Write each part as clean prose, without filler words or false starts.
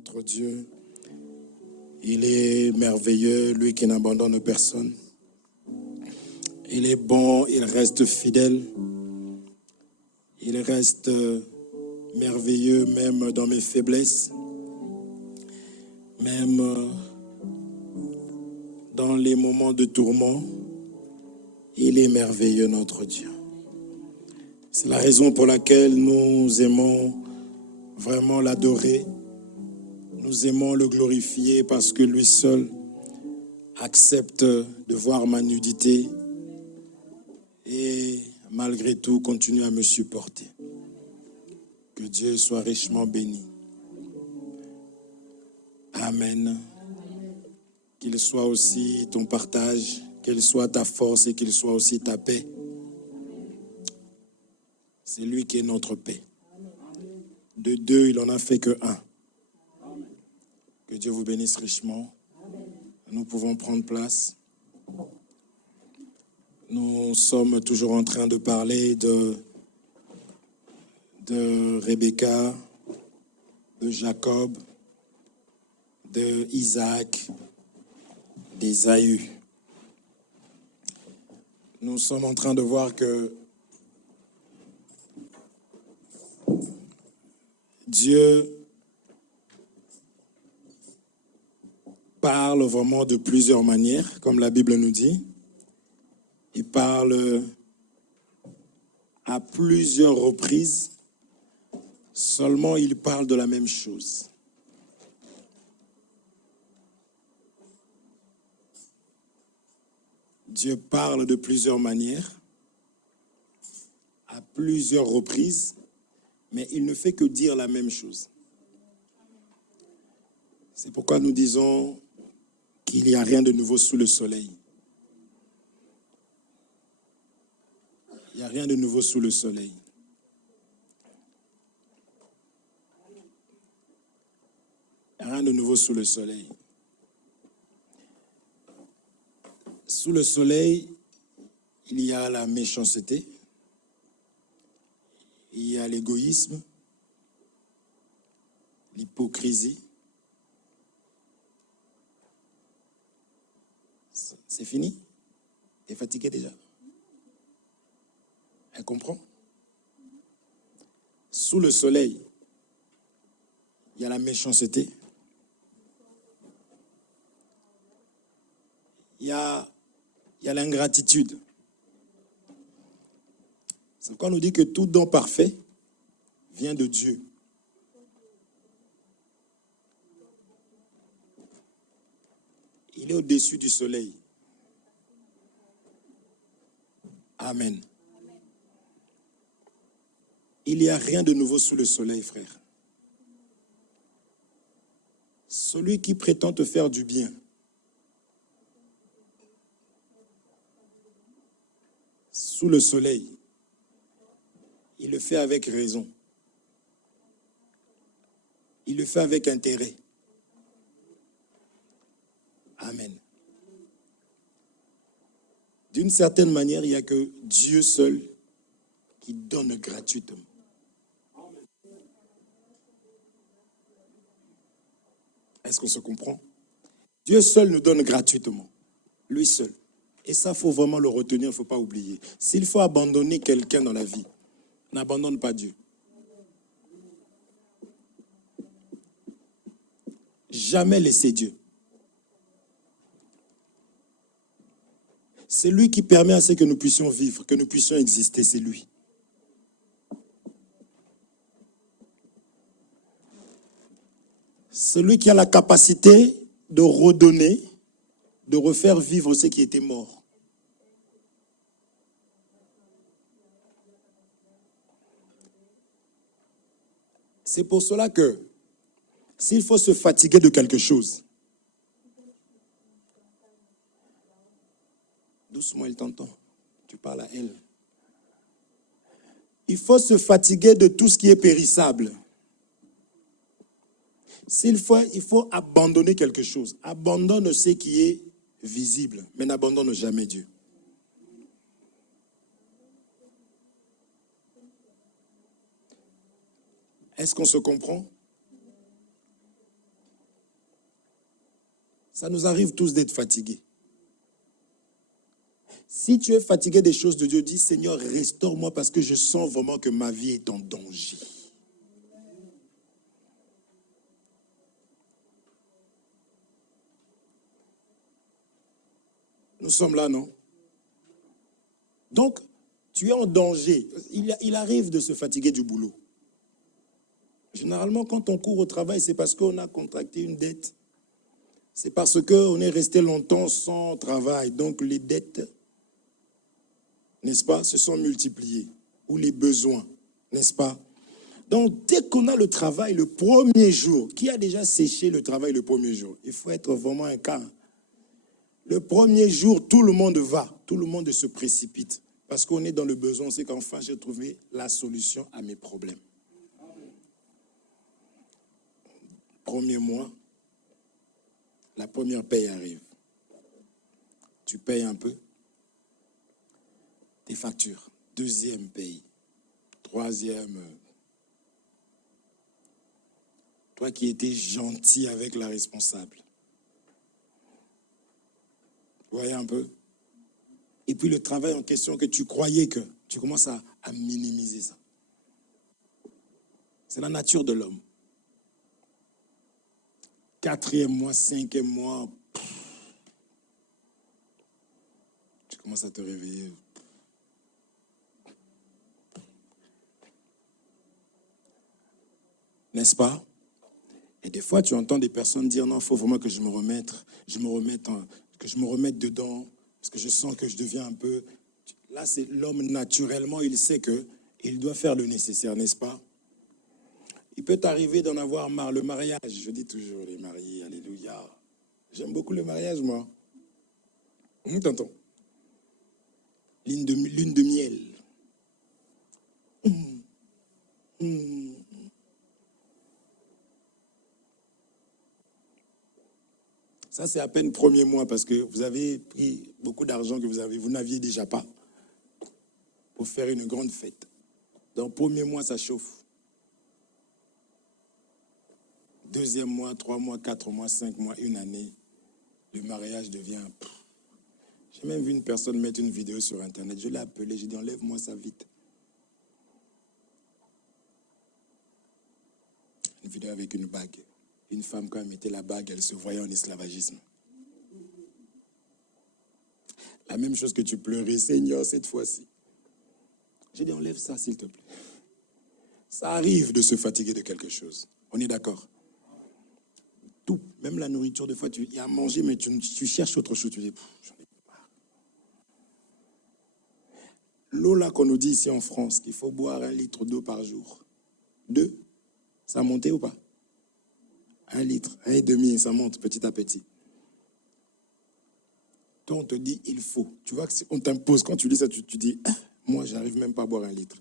Notre Dieu, il est merveilleux, lui qui n'abandonne personne. Il est bon, il reste fidèle. Il reste merveilleux même dans mes faiblesses, même dans les moments de tourment. Il est merveilleux, notre Dieu. C'est la raison pour laquelle nous aimons vraiment l'adorer. Nous aimons le glorifier parce que lui seul accepte de voir ma nudité et malgré tout continue à me supporter. Que Dieu soit richement béni. Amen. Qu'il soit aussi ton partage, qu'il soit ta force et qu'il soit aussi ta paix. C'est lui qui est notre paix. De deux, il n'en a fait que un. Que Dieu vous bénisse richement. Nous pouvons prendre place. Nous sommes toujours en train de parler de Rebecca, de Jacob, de Isaac, d'Ésaü. Nous sommes en train de voir que Dieu parle vraiment de plusieurs manières, comme la Bible nous dit. Il parle à plusieurs reprises, seulement il parle de la même chose. Dieu parle de plusieurs manières, à plusieurs reprises, mais il ne fait que dire la même chose. C'est pourquoi nous disons qu'il n'y a rien de nouveau sous le soleil. Il n'y a rien de nouveau sous le soleil. Il n'y a rien de nouveau sous le soleil. Sous le soleil, il y a la méchanceté, il y a l'égoïsme, l'hypocrisie. C'est fini? Tu es fatigué déjà? Elle comprend? Sous le soleil, il y a la méchanceté. Il y a l'ingratitude. C'est pourquoi on nous dit que tout don parfait vient de Dieu. Il est au-dessus du soleil. Amen. Il n'y a rien de nouveau sous le soleil, frère. Celui qui prétend te faire du bien, sous le soleil, il le fait avec raison. Il le fait avec intérêt. Amen. D'une certaine manière, il n'y a que Dieu seul qui donne gratuitement. Est-ce qu'on se comprend? Dieu seul nous donne gratuitement. Lui seul. Et ça, il faut vraiment le retenir, il ne faut pas oublier. S'il faut abandonner quelqu'un dans la vie, n'abandonne pas Dieu. Jamais laisser Dieu. C'est lui qui permet à ce que nous puissions vivre, que nous puissions exister, c'est lui. Celui qui a la capacité de redonner, de refaire vivre ceux qui étaient morts. C'est pour cela que s'il faut se fatiguer de quelque chose, doucement, il t'entend. Tu parles à elle. Il faut se fatiguer de tout ce qui est périssable. Il faut abandonner quelque chose. Abandonne ce qui est visible, mais n'abandonne jamais Dieu. Est-ce qu'on se comprend? Ça nous arrive tous d'être fatigués. Si tu es fatigué des choses de Dieu, dis Seigneur, restaure-moi parce que je sens vraiment que ma vie est en danger. Nous sommes là, non? Donc, tu es en danger. Il arrive de se fatiguer du boulot. Généralement, quand on court au travail, c'est parce qu'on a contracté une dette. C'est parce qu'on est resté longtemps sans travail. Donc, les dettes, n'est-ce pas, se sont multipliées. Ou les besoins, n'est-ce pas? Donc, dès qu'on a le travail le premier jour, qui a déjà séché le travail le premier jour? Il faut être vraiment un cas. Le premier jour, tout le monde va, tout le monde se précipite. Parce qu'on est dans le besoin, c'est qu'enfin j'ai trouvé la solution à mes problèmes. Premier mois, la première paye arrive. Tu payes un peu, tes factures. Deuxième paye. Troisième. Toi qui étais gentil avec la responsable. Vous voyez un peu? Et puis le travail en question que tu croyais que, tu commences à minimiser ça. C'est la nature de l'homme. Quatrième mois, cinquième mois, tu commences à te réveiller. N'est-ce pas? Et des fois, tu entends des personnes dire, non, il faut vraiment que je me remette dedans, parce que je sens que je deviens un peu... Là, c'est l'homme naturellement, il sait qu'il doit faire le nécessaire, n'est-ce pas? Il peut t'arriver d'en avoir marre. Le mariage, je dis toujours les mariés, alléluia. J'aime beaucoup le mariage, moi. T'entends? Lune de miel. Ça, c'est à peine premier mois parce que vous avez pris beaucoup d'argent que vous n'aviez déjà pas pour faire une grande fête. Donc, premier mois, ça chauffe. Deuxième mois, 3 mois, 4 mois, 5 mois, une année, le mariage devient... J'ai même vu une personne mettre une vidéo sur Internet. Je l'ai appelée, j'ai dit, enlève-moi ça vite. Une vidéo avec une bague. Une femme, quand elle mettait la bague, elle se voyait en esclavagisme. La même chose que tu pleurais, Seigneur, cette fois-ci. J'ai dit, enlève ça, s'il te plaît. Ça arrive de se fatiguer de quelque chose. On est d'accord? Tout, même la nourriture, des fois, il y a à manger, mais tu cherches autre chose. Tu dis, j'en ai marre. L'eau là qu'on nous dit ici en France, qu'il faut boire 1 litre d'eau par jour. 2, ça a monté ou pas? 1 litre, 1,5, ça monte petit à petit. Toi, on te dit, il faut. Tu vois, on t'impose. Quand tu dis ça, tu dis, ah, moi, j'arrive même pas à boire 1 litre.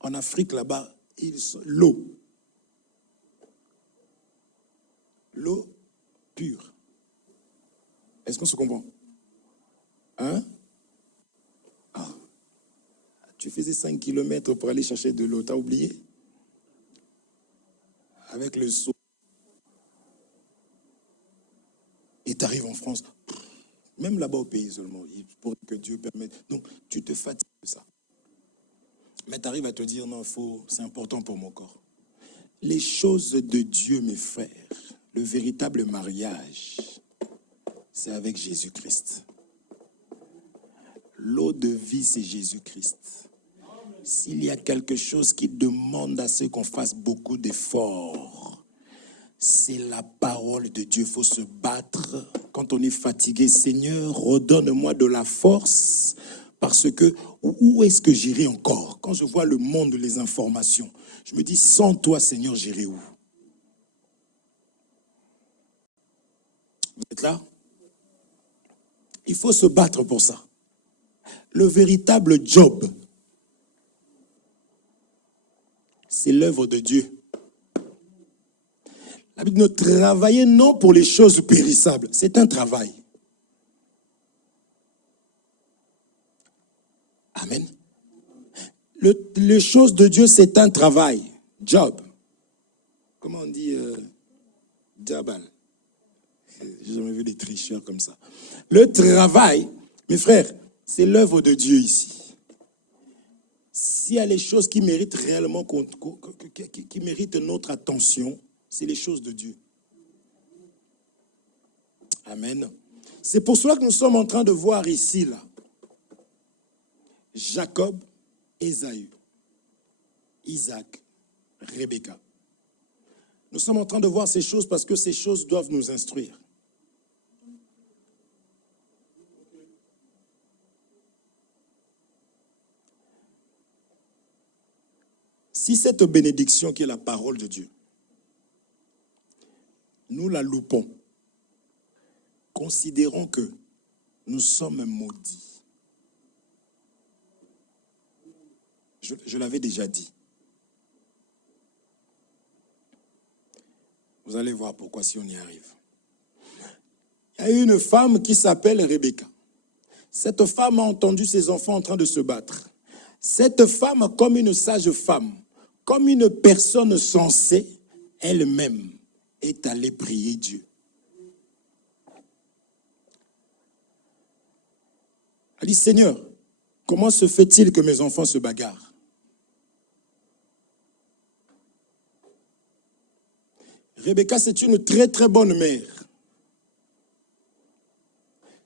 En Afrique, là-bas, l'eau pure. Est-ce qu'on se comprend? Hein? Ah. Tu faisais 5 kilomètres pour aller chercher de l'eau. T'as oublié? Avec le seau. Et tu arrives en France. Même là-bas au pays seulement. Pour que Dieu permette. Donc, tu te fatigues de ça. Mais tu arrives à te dire, non, c'est important pour mon corps. Les choses de Dieu, mes frères, le véritable mariage, c'est avec Jésus-Christ. L'eau de vie, c'est Jésus-Christ. S'il y a quelque chose qui demande à ce qu'on fasse beaucoup d'efforts, c'est la parole de Dieu. Il faut se battre. Quand on est fatigué, Seigneur, redonne-moi de la force, parce que où est-ce que j'irai encore? Quand je vois le monde, les informations, je me dis, sans toi, Seigneur, j'irai où? Vous êtes là? Il faut se battre pour ça. Le véritable job, c'est l'œuvre de Dieu. La Bible, ne travaillez non pour les choses périssables. C'est un travail. Amen. Les choses de Dieu, c'est un travail. Job. Comment on dit? Jabal. J'ai jamais vu des tricheurs comme ça. Le travail, mes frères, c'est l'œuvre de Dieu ici. S'il y a les choses qui méritent réellement, qui méritent notre attention, c'est les choses de Dieu. Amen. C'est pour cela que nous sommes en train de voir ici, là, Jacob, Ésaü, Isaac, Rebecca. Nous sommes en train de voir ces choses parce que ces choses doivent nous instruire. Si cette bénédiction qui est la parole de Dieu, nous la loupons, considérons que nous sommes maudits. Je l'avais déjà dit. Vous allez voir pourquoi si on y arrive. Il y a eu une femme qui s'appelle Rebecca. Cette femme a entendu ses enfants en train de se battre. Cette femme, comme une sage femme, comme une personne sensée, elle-même est allée prier Dieu. Elle dit, Seigneur, comment se fait-il que mes enfants se bagarrent? Rebecca, c'est une très très bonne mère.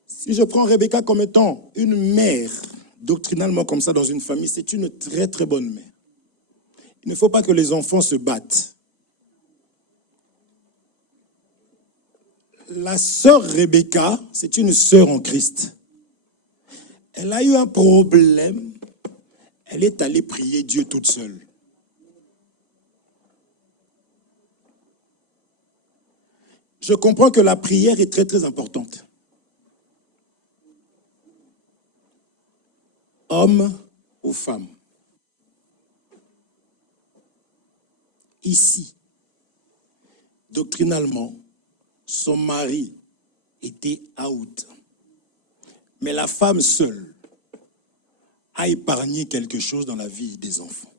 Si je prends Rebecca comme étant une mère, doctrinalement comme ça dans une famille, c'est une très très bonne mère. Il ne faut pas que les enfants se battent. La sœur Rebecca, c'est une sœur en Christ. Elle a eu un problème. Elle est allée prier Dieu toute seule. Je comprends que la prière est très très importante. Homme ou femme. Ici, doctrinalement, son mari était out. Mais la femme seule a épargné quelque chose dans la vie des enfants.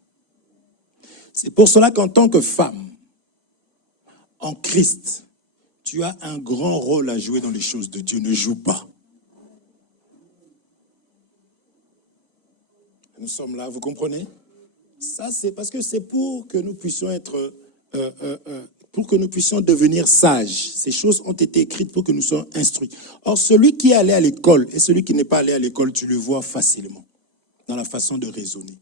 C'est pour cela qu'en tant que femme, en Christ, tu as un grand rôle à jouer dans les choses de Dieu. Ne joue pas. Nous sommes là, vous comprenez? Ça, c'est parce que c'est pour que nous puissions être, pour que nous puissions devenir sages. Ces choses ont été écrites pour que nous soyons instruits. Or, celui qui est allé à l'école et celui qui n'est pas allé à l'école, tu le vois facilement dans la façon de raisonner.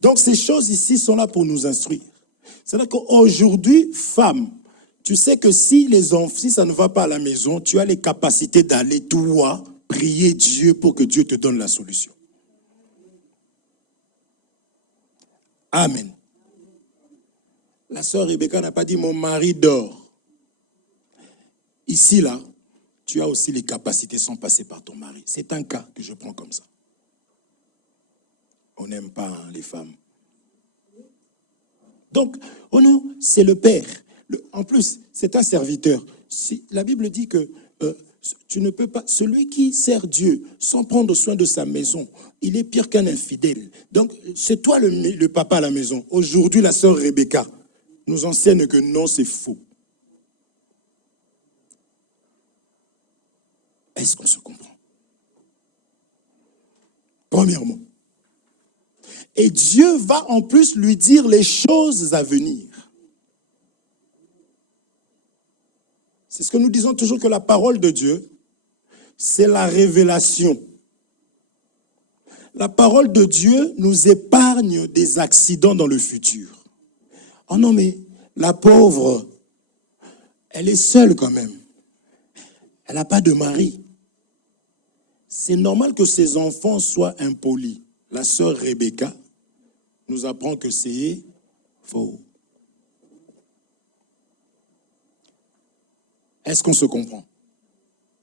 Donc, ces choses ici sont là pour nous instruire. C'est-à-dire qu'aujourd'hui, femme, tu sais que si ça ne va pas à la maison, tu as les capacités d'aller, toi, prier Dieu pour que Dieu te donne la solution. Amen. La sœur Rebecca n'a pas dit « mon mari dort ». Ici, là, tu as aussi les capacités sans passer par ton mari. C'est un cas que je prends comme ça. On n'aime pas les femmes. Donc, oh non, c'est le père. En plus, c'est un serviteur. La Bible dit que tu ne peux pas. Celui qui sert Dieu sans prendre soin de sa maison, il est pire qu'un infidèle. Donc, c'est toi le papa à la maison. Aujourd'hui, la sœur Rebecca nous enseigne que non, c'est faux. Est-ce qu'on se comprend? Premièrement. Et Dieu va en plus lui dire les choses à venir. C'est ce que nous disons toujours, que la parole de Dieu, c'est la révélation. La parole de Dieu nous épargne des accidents dans le futur. Oh non, mais la pauvre, elle est seule quand même. Elle n'a pas de mari. C'est normal que ses enfants soient impolis. La sœur Rebecca nous apprend que c'est faux. Est-ce qu'on se comprend?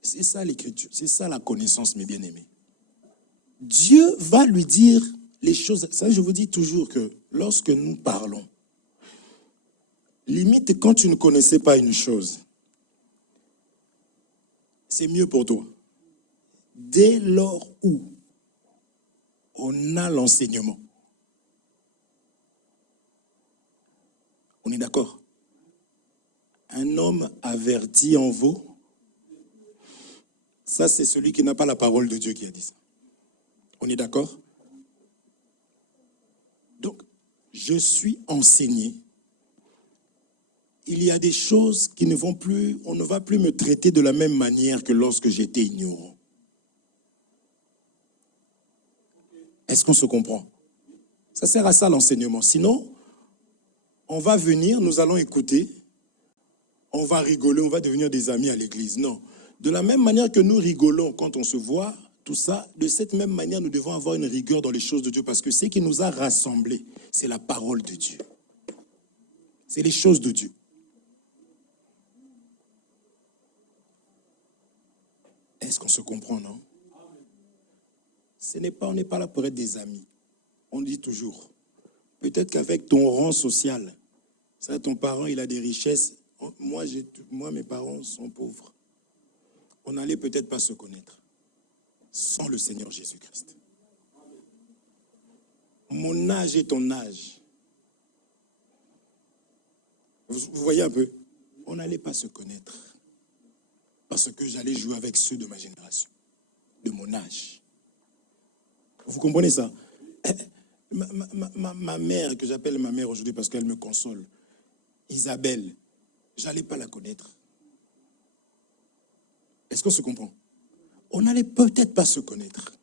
C'est ça l'écriture, c'est ça la connaissance, mes bien-aimés. Dieu va lui dire les choses. Ça, je vous dis toujours que lorsque nous parlons, limite quand tu ne connaissais pas une chose, c'est mieux pour toi. Dès lors où on a l'enseignement, on est d'accord? Un homme averti en vaut. Ça, c'est celui qui n'a pas la parole de Dieu qui a dit ça. On est d'accord? Donc, je suis enseigné. Il y a des choses qui ne vont plus, on ne va plus me traiter de la même manière que lorsque j'étais ignorant. Est-ce qu'on se comprend? Ça sert à ça l'enseignement. Sinon, on va venir, nous allons écouter, on va rigoler, on va devenir des amis à l'église. Non. De la même manière que nous rigolons quand on se voit, tout ça, de cette même manière, nous devons avoir une rigueur dans les choses de Dieu parce que ce qui nous a rassemblés, c'est la parole de Dieu. C'est les choses de Dieu. Est-ce qu'on se comprend, non? On n'est pas là pour être des amis. On dit toujours. Peut-être qu'avec ton rang social, ça, ton parent, il a des richesses. Moi, mes parents sont pauvres. On n'allait peut-être pas se connaître sans le Seigneur Jésus-Christ. Mon âge est ton âge. Vous voyez un peu? On n'allait pas se connaître parce que j'allais jouer avec ceux de ma génération, de mon âge. Vous comprenez ça? Ma mère, que j'appelle ma mère aujourd'hui parce qu'elle me console, Isabelle, j'allais pas la connaître. Est-ce qu'on se comprend? On n'allait peut-être pas se connaître.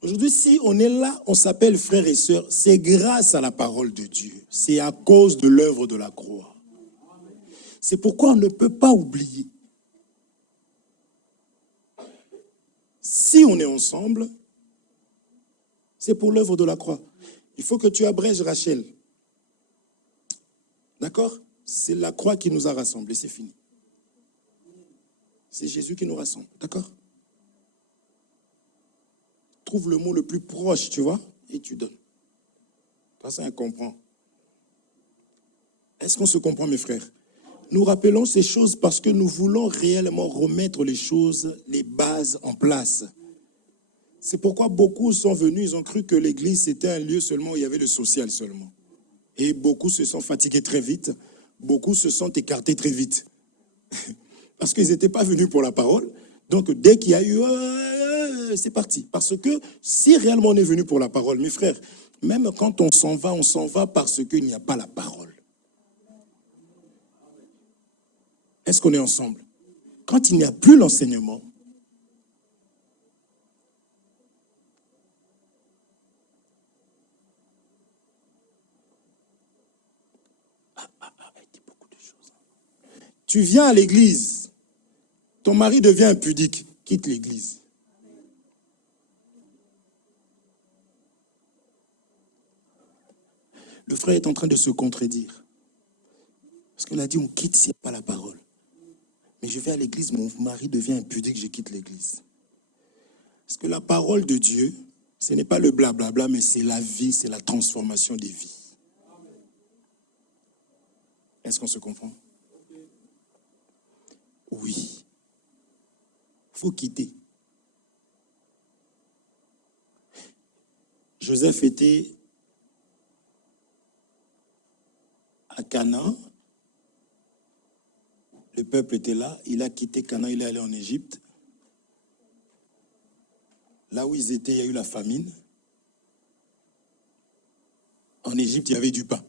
Aujourd'hui, si on est là, on s'appelle frères et sœurs, c'est grâce à la parole de Dieu. C'est à cause de l'œuvre de la croix. C'est pourquoi on ne peut pas oublier. Si on est ensemble, c'est pour l'œuvre de la croix. Il faut que tu abrèges Rachel. D'accord? C'est la croix qui nous a rassemblés, c'est fini. C'est Jésus qui nous rassemble, d'accord? Trouve le mot le plus proche, tu vois, et tu donnes. Ça, on comprend. Est-ce qu'on se comprend, mes frères? Nous rappelons ces choses parce que nous voulons réellement remettre les choses, les bases en place. C'est pourquoi beaucoup sont venus, ils ont cru que l'église c'était un lieu seulement où il y avait le social seulement. Et beaucoup se sont fatigués très vite, beaucoup se sont écartés très vite. Parce qu'ils n'étaient pas venus pour la parole. Donc dès qu'il y a eu, c'est parti. Parce que si réellement on est venu pour la parole, mes frères, même quand on s'en va parce qu'il n'y a pas la parole. Est-ce qu'on est ensemble? Quand il n'y a plus l'enseignement, tu viens à l'église, ton mari devient impudique, quitte l'église. Le frère est en train de se contredire. Parce qu'il a dit, on quitte s'il n'y a pas la parole. Mais je vais à l'église, mon mari devient impudique, je quitte l'église. Parce que la parole de Dieu, ce n'est pas le blablabla, mais c'est la vie, c'est la transformation des vies. Est-ce qu'on se comprend? Oui. Il faut quitter. Joseph était à Canaan. Le peuple était là. Il a quitté Canaan, il est allé en Égypte. Là où ils étaient, il y a eu la famine. En Égypte, il y avait du pain.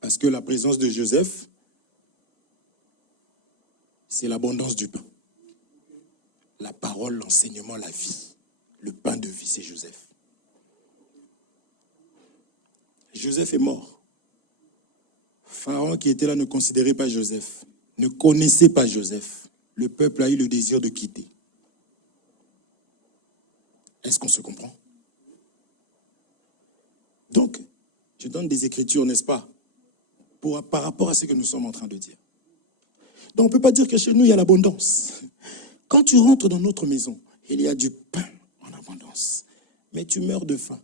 Parce que la présence de Joseph, c'est l'abondance du pain. La parole, l'enseignement, la vie. Le pain de vie, c'est Joseph. Joseph est mort. Pharaon qui était là ne considérait pas Joseph, ne connaissait pas Joseph. Le peuple a eu le désir de quitter. Est-ce qu'on se comprend? Donc, je donne des écritures, n'est-ce pas, par rapport à ce que nous sommes en train de dire. Donc, on ne peut pas dire que chez nous, il y a l'abondance. Quand tu rentres dans notre maison, il y a du pain en abondance, mais tu meurs de faim.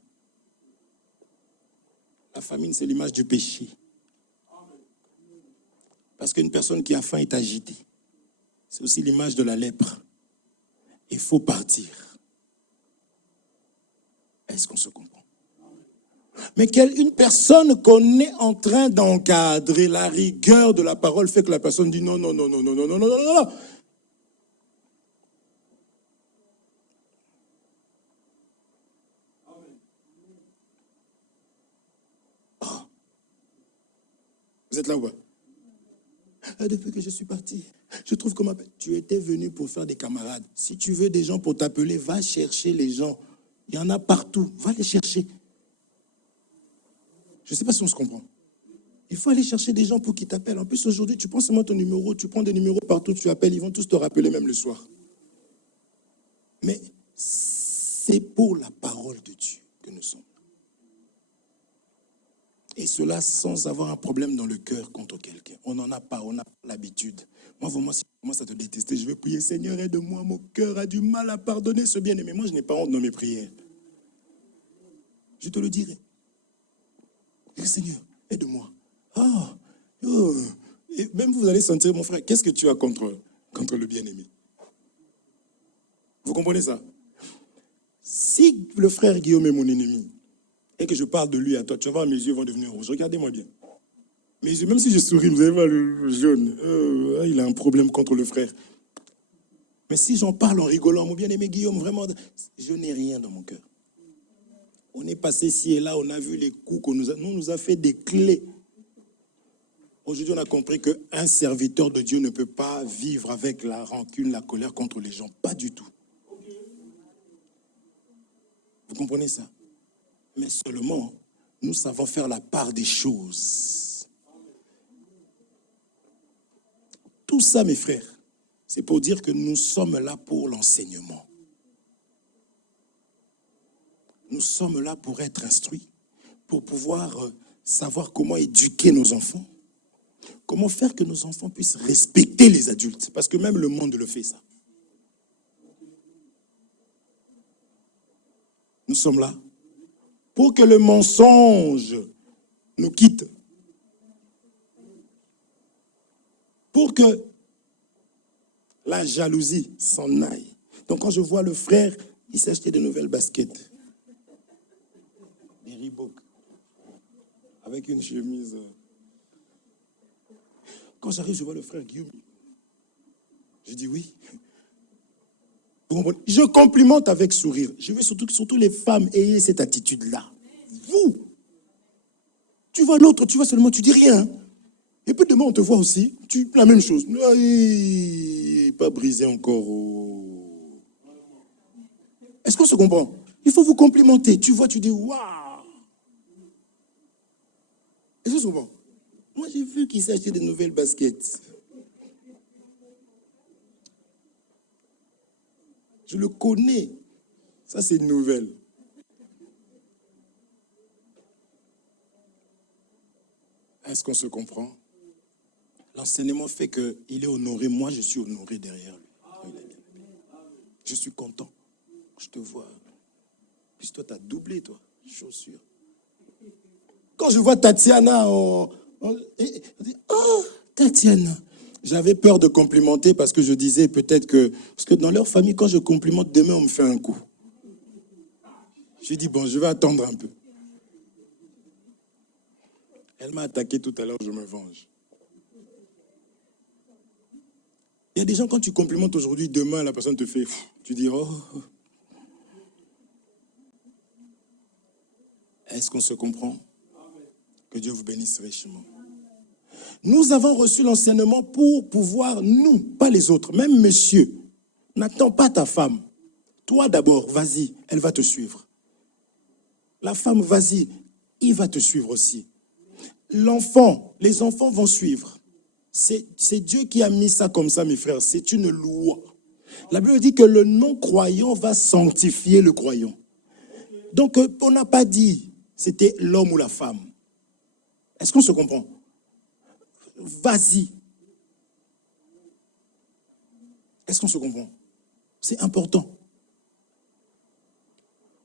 La famine, c'est l'image du péché. Parce qu'une personne qui a faim est agitée. C'est aussi l'image de la lèpre. Il faut partir. Est-ce qu'on se comprend? Mais une personne qu'on est en train d'encadrer, la rigueur de la parole fait que la personne dit non, non, non, non, non, non, non, non, non, non. Oh. Vous êtes là ou pas? Depuis que je suis parti, je trouve que tu étais venu pour faire des camarades. Si tu veux des gens pour t'appeler, va chercher les gens. Il y en a partout. Va les chercher. Je ne sais pas si on se comprend. Il faut aller chercher des gens pour qu'ils t'appellent. En plus, aujourd'hui, tu prends seulement ton numéro, tu prends des numéros partout, tu appelles, ils vont tous te rappeler même le soir. Mais c'est pour la parole de Dieu que nous sommes. Et cela sans avoir un problème dans le cœur contre quelqu'un. On n'en a pas, on n'a pas l'habitude. Moi, vraiment, si je commence à te détester, je vais prier, Seigneur, aide-moi, mon cœur a du mal à pardonner ce bien-aimé. Moi, je n'ai pas honte dans mes prières. Je te le dirai. Seigneur, aide-moi. Ah, oh. Et même vous allez sentir, mon frère, qu'est-ce que tu as contre le bien-aimé? Vous comprenez ça? Si le frère Guillaume est mon ennemi, et que je parle de lui à toi, tu vas voir, mes yeux vont devenir rouges. Regardez-moi bien. Mes yeux, même si je souris, vous allez voir le jaune. Il a un problème contre le frère. Mais si j'en parle en rigolant, mon bien-aimé Guillaume, vraiment, je n'ai rien dans mon cœur. On est passé ici et là, on a vu les coups qu'on nous a fait des clés. Aujourd'hui, on a compris qu'un serviteur de Dieu ne peut pas vivre avec la rancune, la colère contre les gens. Pas du tout. Vous comprenez ça? Mais seulement, nous savons faire la part des choses. Tout ça, mes frères, c'est pour dire que nous sommes là pour l'enseignement. Nous sommes là pour être instruits, pour pouvoir savoir comment éduquer nos enfants, comment faire que nos enfants puissent respecter les adultes, parce que même le monde le fait, ça. Nous sommes là pour que le mensonge nous quitte, pour que la jalousie s'en aille. Donc quand je vois le frère, il s'est acheté de nouvelles baskets, des Reebok, avec une chemise. Quand j'arrive, je vois le frère Guillaume. Je dis oui. Je complimente avec sourire. Je veux surtout les femmes ayez cette attitude-là. Vous, tu vois l'autre, tu vois seulement, tu dis rien. Et puis demain, on te voit aussi, la même chose. Pas brisé encore. Est-ce qu'on se comprend? Il faut vous complimenter. Tu vois, tu dis waouh. Est-ce qu'on se comprend? Moi, j'ai vu qu'il s'est acheté de nouvelles baskets. Je le connais. Ça, c'est une nouvelle. Est-ce qu'on se comprend? L'enseignement fait qu'il est honoré. Moi, je suis honoré derrière lui. Je suis content. Je te vois. Puis toi, tu as doublé, toi. Chaussures. Quand je vois Tatiana, on dit, oh, Tatiana. J'avais peur de complimenter parce que je disais peut-être que... Parce que dans leur famille, quand je complimente, demain, on me fait un coup. J'ai dit, bon, je vais attendre un peu. Elle m'a attaqué tout à l'heure, je me venge. Il y a des gens, quand tu complimentes aujourd'hui, demain, la personne te fait... Tu dis, oh... Est-ce qu'on se comprend? Que Dieu vous bénisse richement. Nous avons reçu l'enseignement pour pouvoir, nous, pas les autres, même monsieur, n'attends pas ta femme. Toi d'abord, vas-y, elle va te suivre. La femme, vas-y, il va te suivre aussi. L'enfant, les enfants vont suivre. C'est Dieu qui a mis ça comme ça, mes frères. C'est une loi. La Bible dit que le non-croyant va sanctifier le croyant. Donc, on n'a pas dit c'était l'homme ou la femme. Est-ce qu'on se comprend? Vas-y. Est-ce qu'on se comprend? C'est important.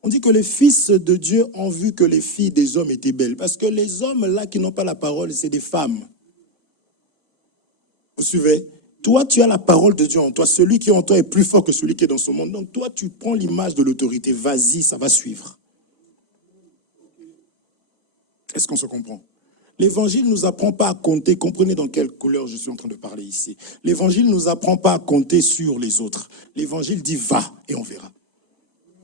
On dit que les fils de Dieu ont vu que les filles des hommes étaient belles. Parce que les hommes là qui n'ont pas la parole, c'est des femmes. Vous suivez? Toi, tu as la parole de Dieu en toi. Celui qui est en toi est plus fort que celui qui est dans ce monde. Donc toi, tu prends l'image de l'autorité. Vas-y, ça va suivre. Est-ce qu'on se comprend? L'évangile ne nous apprend pas à compter. Comprenez dans quelle couleur je suis en train de parler ici. L'évangile ne nous apprend pas à compter sur les autres. L'évangile dit va et on verra.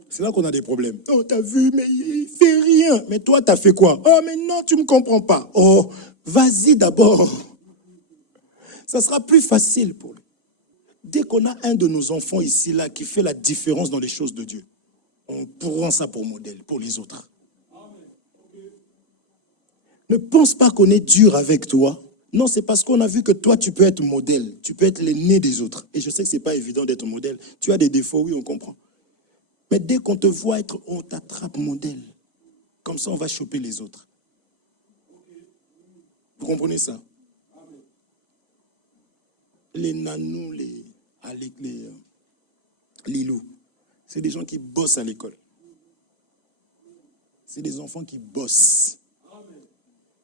C'est là qu'on a des problèmes. Oh, t'as vu, mais il fait rien. Mais toi, t'as fait quoi? Oh, mais non, tu me comprends pas. Oh, vas-y d'abord. Ça sera plus facile pour lui. Dès qu'on a un de nos enfants ici, là, qui fait la différence dans les choses de Dieu, on prend ça pour modèle, pour les autres. Ne pense pas qu'on est dur avec toi. Non, c'est parce qu'on a vu que toi, tu peux être modèle. Tu peux être l'aîné des autres. Et je sais que ce n'est pas évident d'être modèle. Tu as des défauts, oui, on comprend. Mais dès qu'on te voit être, on t'attrape modèle. Comme ça, on va choper les autres. Vous comprenez ça? Les nanous, les loups, c'est des gens qui bossent à l'école. C'est des enfants qui bossent.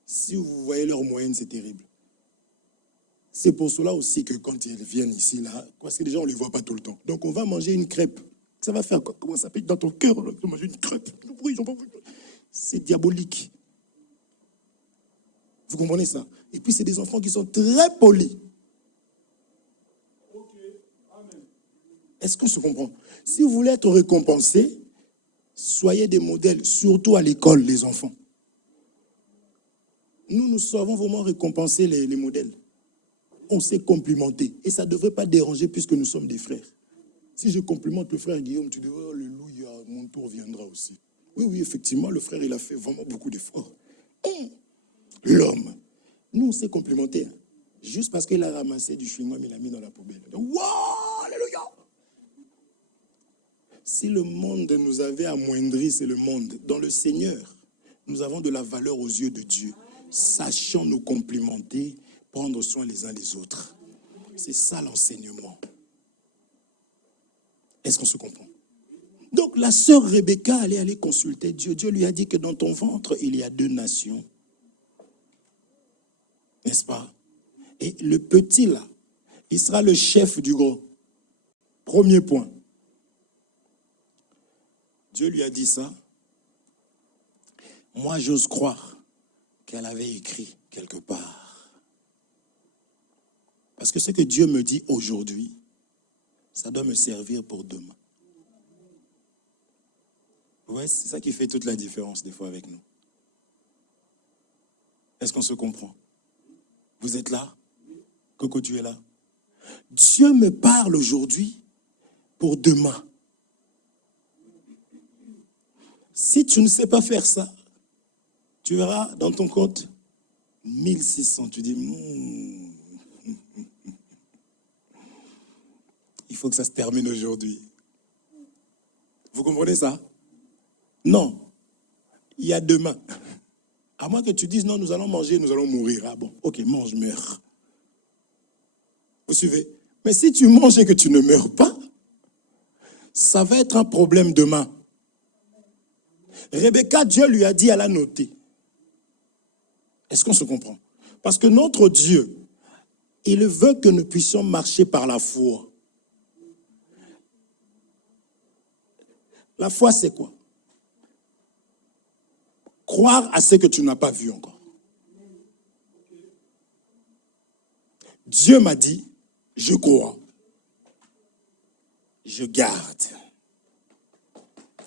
Si vous voyez leur moyenne, c'est terrible. C'est pour cela aussi que quand ils viennent ici, là, parce que les gens, on ne les voit pas tout le temps. Donc, on va manger une crêpe. Ça va faire quoi? Comment ça s'appelle dans ton cœur? On va manger une crêpe. C'est diabolique. Vous comprenez ça? Et puis, c'est des enfants qui sont très polis. Est-ce qu'on se comprend? Si vous voulez être récompensé, soyez des modèles, surtout à l'école, les enfants. Nous savons vraiment récompenser les modèles. On sait complimenter. Et ça ne devrait pas déranger puisque nous sommes des frères. Si je complimente le frère Guillaume, tu dis, oh, alléluia, mon tour viendra aussi. Oui, effectivement, le frère, il a fait vraiment beaucoup d'efforts. L'homme, nous, on sait complimenter. Hein. Juste parce qu'il a ramassé du chewing-gum, il l'a mis dans la poubelle. Donc, wow, alléluia. Si le monde nous avait amoindri, c'est le monde. Dans le Seigneur, nous avons de la valeur aux yeux de Dieu. Sachons nous complimenter, prendre soin les uns des autres. C'est ça l'enseignement. Est-ce qu'on se comprend? Donc la sœur Rebecca allait aller consulter Dieu. Dieu lui a dit que dans ton ventre, il y a 2 nations. N'est-ce pas? Et le petit là, il sera le chef du gros. Premier point. Dieu lui a dit ça. Moi, j'ose croire qu'elle avait écrit quelque part. Parce que ce que Dieu me dit aujourd'hui, ça doit me servir pour demain. Ouais, c'est ça qui fait toute la différence des fois avec nous. Est-ce qu'on se comprend? Vous êtes là? Coco, tu es là? Dieu me parle aujourd'hui pour demain. Si tu ne sais pas faire ça, tu verras dans ton compte 1600. Tu dis, il faut que ça se termine aujourd'hui. Vous comprenez ça? Non. Il y a demain. À moins que tu dises, non, nous allons manger, nous allons mourir. Ah bon, ok, mange, meurs. Vous suivez? Mais si tu manges et que tu ne meurs pas, ça va être un problème demain. Rebecca, Dieu lui a dit, elle a noté. Est-ce qu'on se comprend? Parce que notre Dieu, il veut que nous puissions marcher par la foi. La foi, c'est quoi? Croire à ce que tu n'as pas vu encore. Dieu m'a dit, je crois, je garde,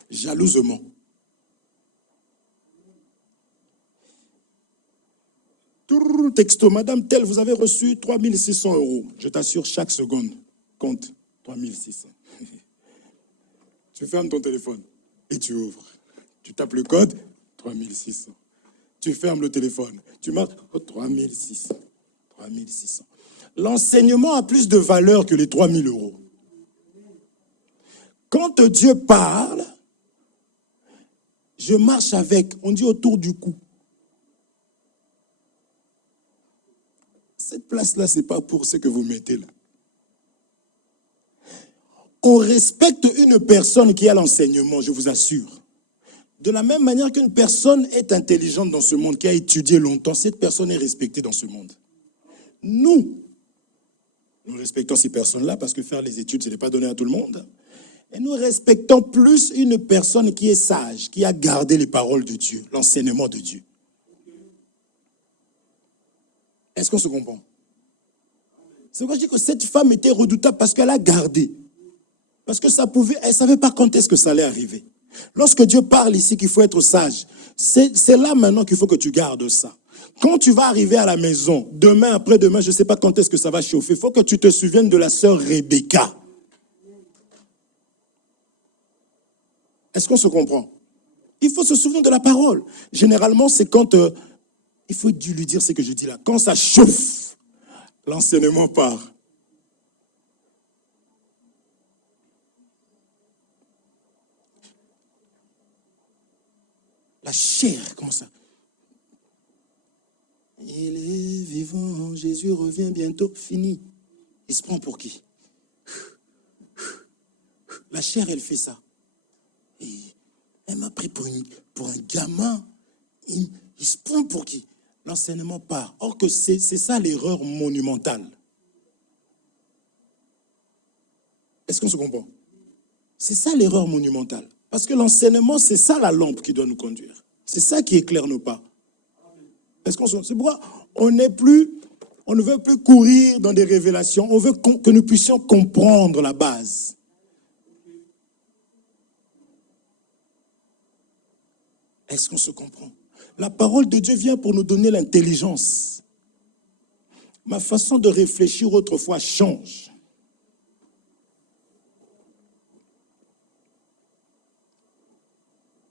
jalousement. Texto, madame telle, vous avez reçu 3600 €. Je t'assure, chaque seconde compte 3600. Tu fermes ton téléphone et tu ouvres. Tu tapes le code, 3600. Tu fermes le téléphone. Tu marques 3600. 3600. L'enseignement a plus de valeur que les 3000 €. Quand Dieu parle, je marche avec, on dit autour du cou. Cette place-là, ce n'est pas pour ce que vous mettez là. On respecte une personne qui a l'enseignement, je vous assure. De la même manière qu'une personne est intelligente dans ce monde, qui a étudié longtemps, cette personne est respectée dans ce monde. Nous respectons ces personnes-là parce que faire les études, ce n'est pas donné à tout le monde. Et nous respectons plus une personne qui est sage, qui a gardé les paroles de Dieu, l'enseignement de Dieu. Est-ce qu'on se comprend? C'est pourquoi je dis que cette femme était redoutable parce qu'elle a gardé. Parce que ça pouvait, elle ne savait pas quand est-ce que ça allait arriver. Lorsque Dieu parle ici qu'il faut être sage, c'est là maintenant qu'il faut que tu gardes ça. Quand tu vas arriver à la maison, demain, après-demain, je ne sais pas quand est-ce que ça va chauffer, il faut que tu te souviennes de la sœur Rebecca. Est-ce qu'on se comprend? Il faut se souvenir de la parole. Généralement, c'est quand, il faut lui dire ce que je dis là, quand ça chauffe, l'enseignement part. La chair, comment ça? Il est vivant, Jésus revient bientôt, fini. Il se prend pour qui? La chair, elle fait ça. Et elle m'a pris pour un gamin. Il se prend pour qui? L'enseignement part. Or que c'est ça l'erreur monumentale. Est-ce qu'on se comprend? C'est ça l'erreur monumentale. Parce que l'enseignement, c'est ça la lampe qui doit nous conduire. C'est ça qui éclaire nos pas. C'est pourquoi on ne veut plus courir dans des révélations. On veut que nous puissions comprendre la base. Est-ce qu'on se comprend? La parole de Dieu vient pour nous donner l'intelligence. Ma façon de réfléchir autrefois change.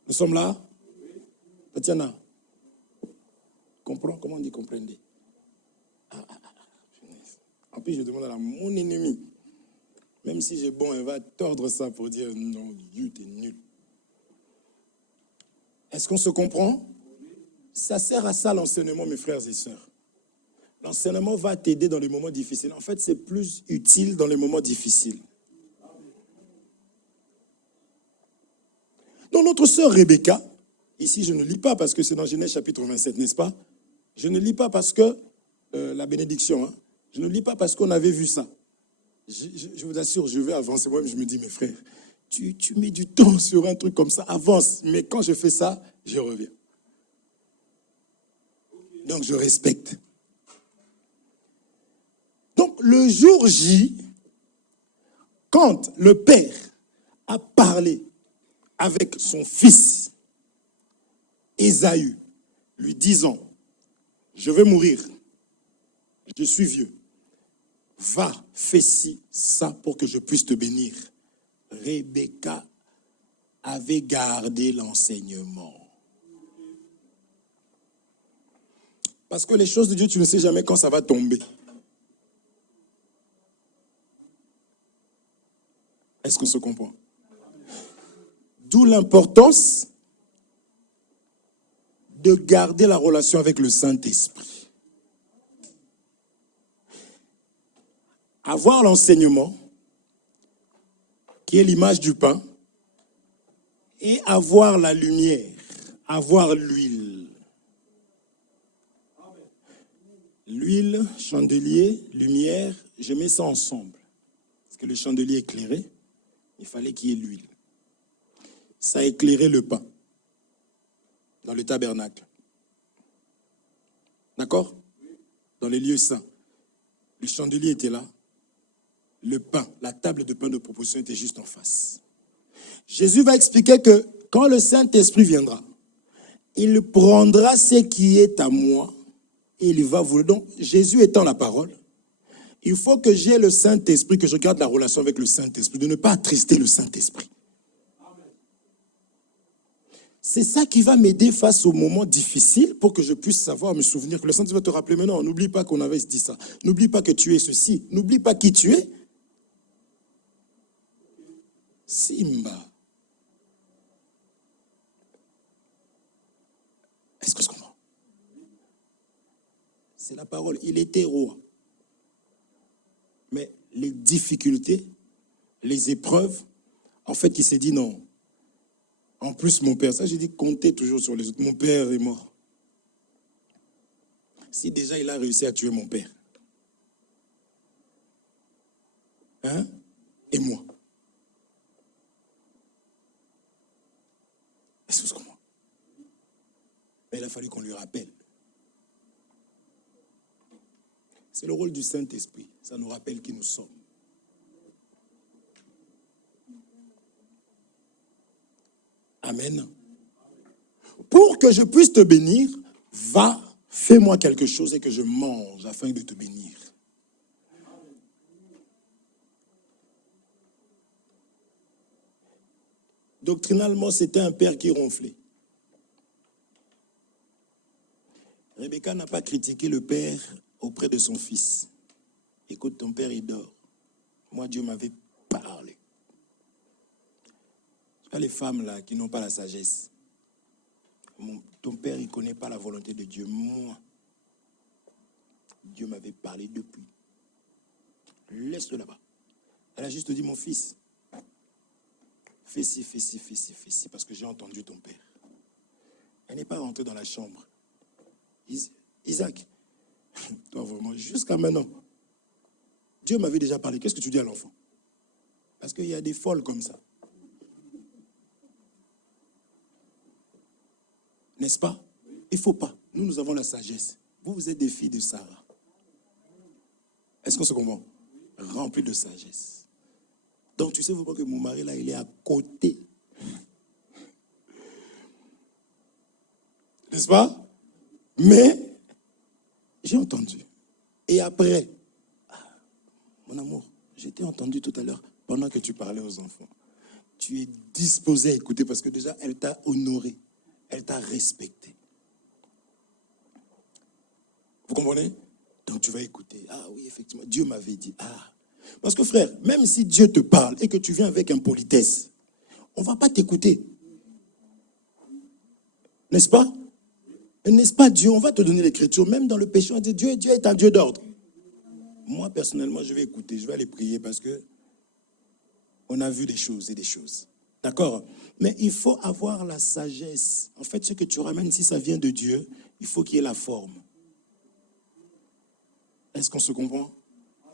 Nous sommes là? Tatiana, comprends? Comment on dit comprendre? En plus, je demande à mon ennemi. Même si j'ai bon, elle va tordre ça pour dire non, Dieu, t'es nul. Est-ce qu'on se comprend? Ça sert à ça l'enseignement, mes frères et sœurs. L'enseignement va t'aider dans les moments difficiles. En fait, c'est plus utile dans les moments difficiles. Donc notre sœur Rebecca, ici je ne lis pas parce que c'est dans Genèse chapitre 27, n'est-ce pas? Je ne lis pas parce que, la bénédiction, hein, je ne lis pas parce qu'on avait vu ça. Je vous assure, je vais avancer. Moi, je me dis, mes frères, tu mets du temps sur un truc comme ça, avance. Mais quand je fais ça, je reviens. Donc, je respecte. Donc, le jour J, quand le père a parlé avec son fils, Ésaü, lui disant, je vais mourir, je suis vieux, va, fais ci, ça pour que je puisse te bénir. Rebecca avait gardé l'enseignement. Parce que les choses de Dieu, tu ne sais jamais quand ça va tomber. Est-ce qu'on se comprend? D'où l'importance de garder la relation avec le Saint-Esprit. Avoir l'enseignement, qui est l'image du pain, et avoir la lumière, avoir l'huile. L'huile, chandelier, lumière, je mets ça ensemble. Parce que le chandelier éclairé, il fallait qu'il y ait l'huile. Ça éclairait le pain dans le tabernacle. D'accord? Dans les lieux saints. Le chandelier était là. Le pain, la table de pain de proposition était juste en face. Jésus va expliquer que quand le Saint-Esprit viendra, il prendra ce qui est à moi et il va vous... Donc, Jésus étant la parole, il faut que j'ai le Saint-Esprit, que je garde la relation avec le Saint-Esprit, de ne pas attrister le Saint-Esprit. C'est ça qui va m'aider face aux moments difficiles pour que je puisse savoir, me souvenir, que le Saint-Esprit va te rappeler, mais non, n'oublie pas qu'on avait dit ça. N'oublie pas que tu es ceci. N'oublie pas qui tu es. Simba. Est-ce que je comprends? C'est la parole. Il était roi. Mais les difficultés, les épreuves, en fait, il s'est dit non. En plus, mon père, ça j'ai dit, comptez toujours sur les autres. Mon père est mort. Si déjà il a réussi à tuer mon père, hein, et moi, est-ce que je comprends? Mais il a fallu qu'on lui rappelle. C'est le rôle du Saint-Esprit. Ça nous rappelle qui nous sommes. Amen. Pour que je puisse te bénir, va, fais-moi quelque chose et que je mange afin de te bénir. Doctrinalement, c'était un père qui ronflait. Rebecca n'a pas critiqué le père auprès de son fils. Écoute, ton père, il dort. Moi, Dieu m'avait parlé. Tu vois les femmes là qui n'ont pas la sagesse. Ton père, il ne connaît pas la volonté de Dieu. Moi, Dieu m'avait parlé depuis. Laisse-le là-bas. Elle a juste dit, mon fils, fais ci, fais ci, fais ci, fais ci, parce que j'ai entendu ton père. Elle n'est pas rentrée dans la chambre. Isaac, toi vraiment, jusqu'à maintenant, Dieu m'avait déjà parlé. Qu'est-ce que tu dis à l'enfant? Parce qu'il y a des folles comme ça. N'est-ce pas? Il ne faut pas. Nous avons la sagesse. Vous êtes des filles de Sarah. Est-ce qu'on se comprend? Remplis de sagesse. Donc, tu sais vraiment que mon mari, là, il est à côté. N'est-ce pas? Mais, j'ai entendu. Et après, mon amour, je t'ai entendu tout à l'heure, pendant que tu parlais aux enfants. Tu es disposé à écouter parce que déjà, elle t'a honoré. Elle t'a respecté. Vous comprenez? Donc, tu vas écouter. Ah oui, effectivement, Dieu m'avait dit. Ah. Parce que frère, même si Dieu te parle et que tu viens avec impolitesse, on ne va pas t'écouter. N'est-ce pas? N'est-ce pas Dieu? On va te donner l'écriture. Même dans le péché, on dit Dieu est un Dieu d'ordre. Moi, personnellement, je vais écouter. Je vais aller prier parce que on a vu des choses et des choses. D'accord? Mais il faut avoir la sagesse. En fait, ce que tu ramènes, si ça vient de Dieu, il faut qu'il y ait la forme. Est-ce qu'on se comprend?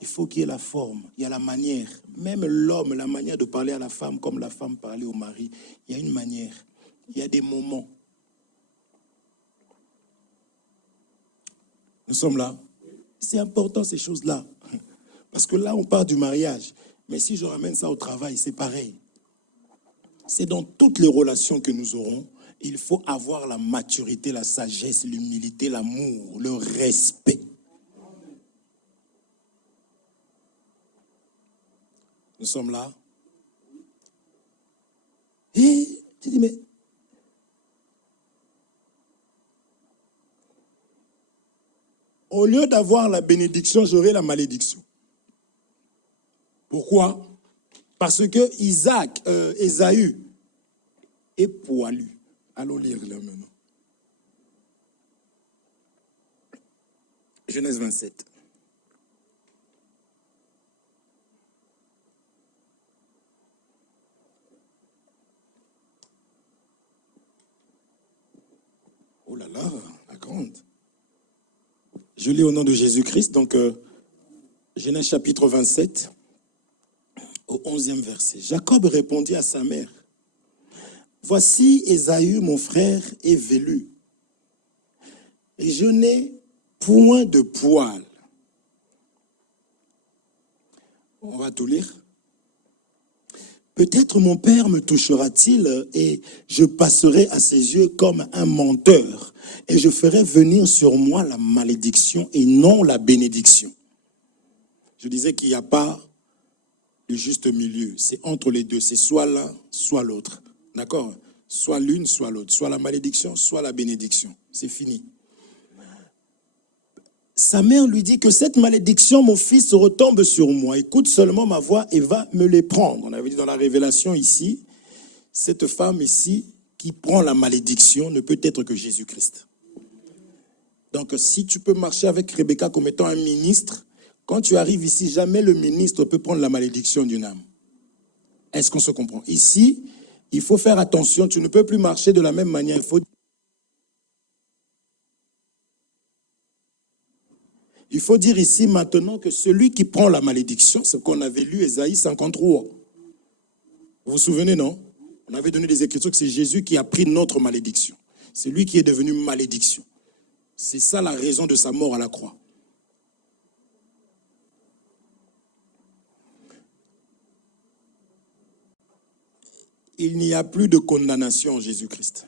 Il faut qu'il y ait la forme. Il y a la manière. Même l'homme, la manière de parler à la femme comme la femme parlait au mari. Il y a une manière. Il y a des moments. Nous sommes là. C'est important ces choses-là. Parce que là, on part du mariage. Mais si je ramène ça au travail, c'est pareil. C'est dans toutes les relations que nous aurons, il faut avoir la maturité, la sagesse, l'humilité, l'amour, le respect. Nous sommes là. Et tu dis, mais au lieu d'avoir la bénédiction, j'aurai la malédiction. Pourquoi? Parce que Ésaü est poilu. Allons lire là maintenant. Genèse 27. Oh là là, la grande. Je lis au nom de Jésus-Christ, donc Genèse chapitre 27, au 11e verset. Jacob répondit à sa mère, « Voici Ésaü, mon frère, est velu, et je n'ai point de poil. » On va tout lire. « Peut-être mon père me touchera-t-il et je passerai à ses yeux comme un menteur et je ferai venir sur moi la malédiction et non la bénédiction. » Je disais qu'il n'y a pas le juste milieu. C'est entre les deux. C'est soit l'un, soit l'autre. D'accord? Soit l'une, soit l'autre. Soit la malédiction, soit la bénédiction. C'est fini. Sa mère lui dit que cette malédiction, mon fils, retombe sur moi. Écoute seulement ma voix et va me les prendre. On avait dit dans la révélation ici, cette femme ici qui prend la malédiction ne peut être que Jésus-Christ. Donc si tu peux marcher avec Rebecca comme étant un ministre, quand tu arrives ici, jamais le ministre peut prendre la malédiction d'une âme. Est-ce qu'on se comprend? Ici, il faut faire attention. Tu ne peux plus marcher de la même manière. Il faut dire ici maintenant que celui qui prend la malédiction, ce qu'on avait lu Ésaïe 53. Vous vous souvenez, non? On avait donné des écritures que c'est Jésus qui a pris notre malédiction. C'est lui qui est devenu malédiction. C'est ça la raison de sa mort à la croix. Il n'y a plus de condamnation en Jésus-Christ.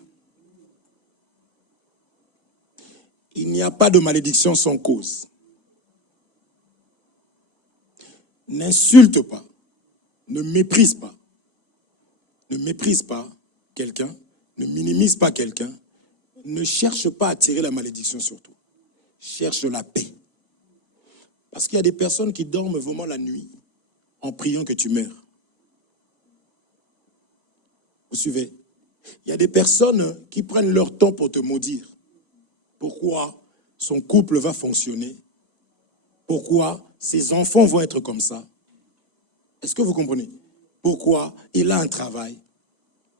Il n'y a pas de malédiction sans cause. N'insulte pas, ne méprise pas. Ne méprise pas quelqu'un, ne minimise pas quelqu'un, ne cherche pas à tirer la malédiction sur toi. Cherche la paix. Parce qu'il y a des personnes qui dorment vraiment la nuit en priant que tu meurs. Vous suivez? Il y a des personnes qui prennent leur temps pour te maudire. Pourquoi son couple va fonctionner? Pourquoi ses enfants vont être comme ça? Est-ce que vous comprenez? Pourquoi il a un travail?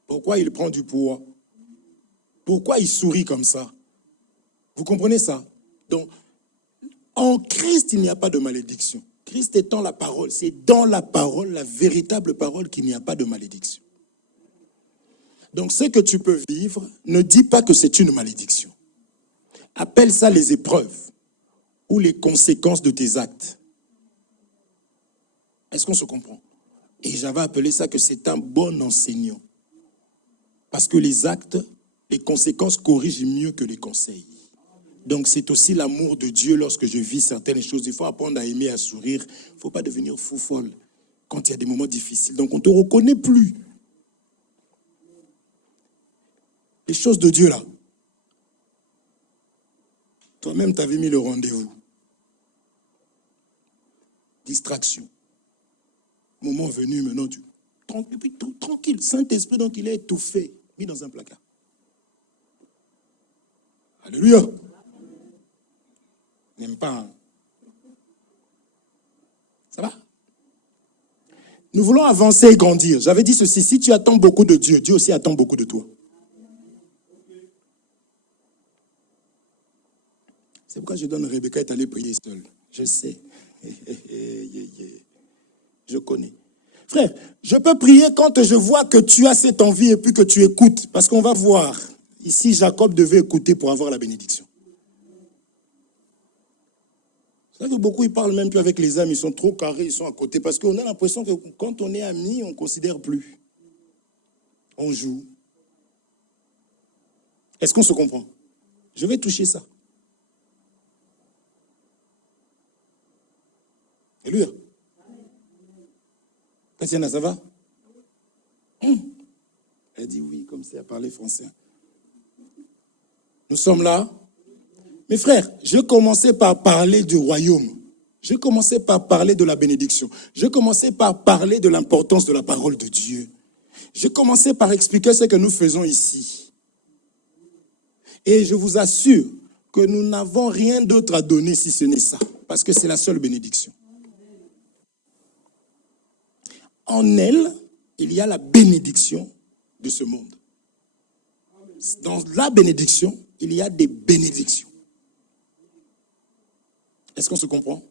Pourquoi il prend du poids? Pourquoi il sourit comme ça? Vous comprenez ça? Donc, en Christ, il n'y a pas de malédiction. Christ étant la parole, c'est dans la parole, la véritable parole, qu'il n'y a pas de malédiction. Donc, ce que tu peux vivre, ne dis pas que c'est une malédiction. Appelle ça les épreuves ou les conséquences de tes actes. Est-ce qu'on se comprend? Et j'avais appelé ça que c'est un bon enseignant. Parce que les actes, les conséquences corrigent mieux que les conseils. Donc c'est aussi l'amour de Dieu lorsque je vis certaines choses. Il faut apprendre à aimer, à sourire. Il ne faut pas devenir fou folle quand il y a des moments difficiles. Donc on ne te reconnaît plus. Les choses de Dieu là. Toi-même, tu avais mis le rendez-vous. Distraction. Moment venu, maintenant, tranquille. Saint-Esprit, donc, il est étouffé, mis dans un placard. Alléluia. N'aime pas. Hein? Ça va? Nous voulons avancer et grandir. J'avais dit ceci, si tu attends beaucoup de Dieu, Dieu aussi attend beaucoup de toi. C'est pourquoi je donne Rebecca est allée prier seule. Je sais. Je connais. Frère, je peux prier quand je vois que tu as cette envie et puis que tu écoutes. Parce qu'on va voir. Ici, Jacob devait écouter pour avoir la bénédiction. C'est vrai que beaucoup, ils parlent même plus avec les âmes. Ils sont trop carrés, ils sont à côté. Parce qu'on a l'impression que quand on est amis, on ne considère plus. On joue. Est-ce qu'on se comprend? Je vais toucher ça. Alléluia. Tatiana, ça va? Elle dit oui, comme si elle parlait français. Nous sommes là. Mes frères, je commençais par parler du royaume. Je commençais par parler de la bénédiction. Je commençais par parler de l'importance de la parole de Dieu. Je commençais par expliquer ce que nous faisons ici. Et je vous assure que nous n'avons rien d'autre à donner si ce n'est ça. Parce que c'est la seule bénédiction. En elle, il y a la bénédiction de ce monde. Dans la bénédiction, il y a des bénédictions. Est-ce qu'on se comprend?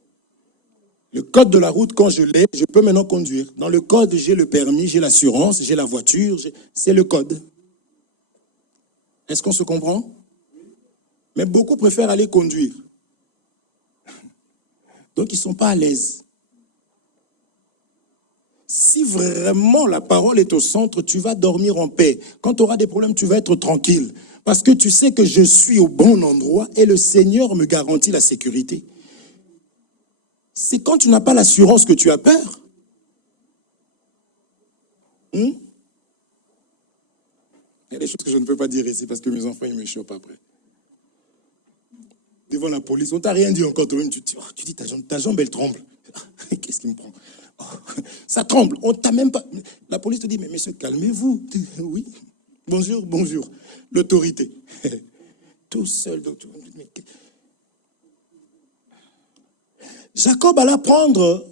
Le code de la route, quand je l'ai, je peux maintenant conduire. Dans le code, j'ai le permis, j'ai l'assurance, j'ai la voiture, c'est le code. Est-ce qu'on se comprend? Mais beaucoup préfèrent aller conduire. Donc, ils ne sont pas à l'aise. Si vraiment la parole est au centre, tu vas dormir en paix. Quand tu auras des problèmes, tu vas être tranquille. Parce que tu sais que je suis au bon endroit et le Seigneur me garantit la sécurité. C'est quand tu n'as pas l'assurance que tu as peur. Il y a des choses que je ne peux pas dire ici parce que mes enfants, ils me chopent après. Devant la police, on ne t'a rien dit encore. Toi-même, tu dis, ta jambe, elle tremble. Qu'est-ce qui me prend? Oh, ça tremble. On t'a même pas... La police te dit, mais monsieur, calmez-vous. Oui. Bonjour. L'autorité. Tout seul. Jacob alla prendre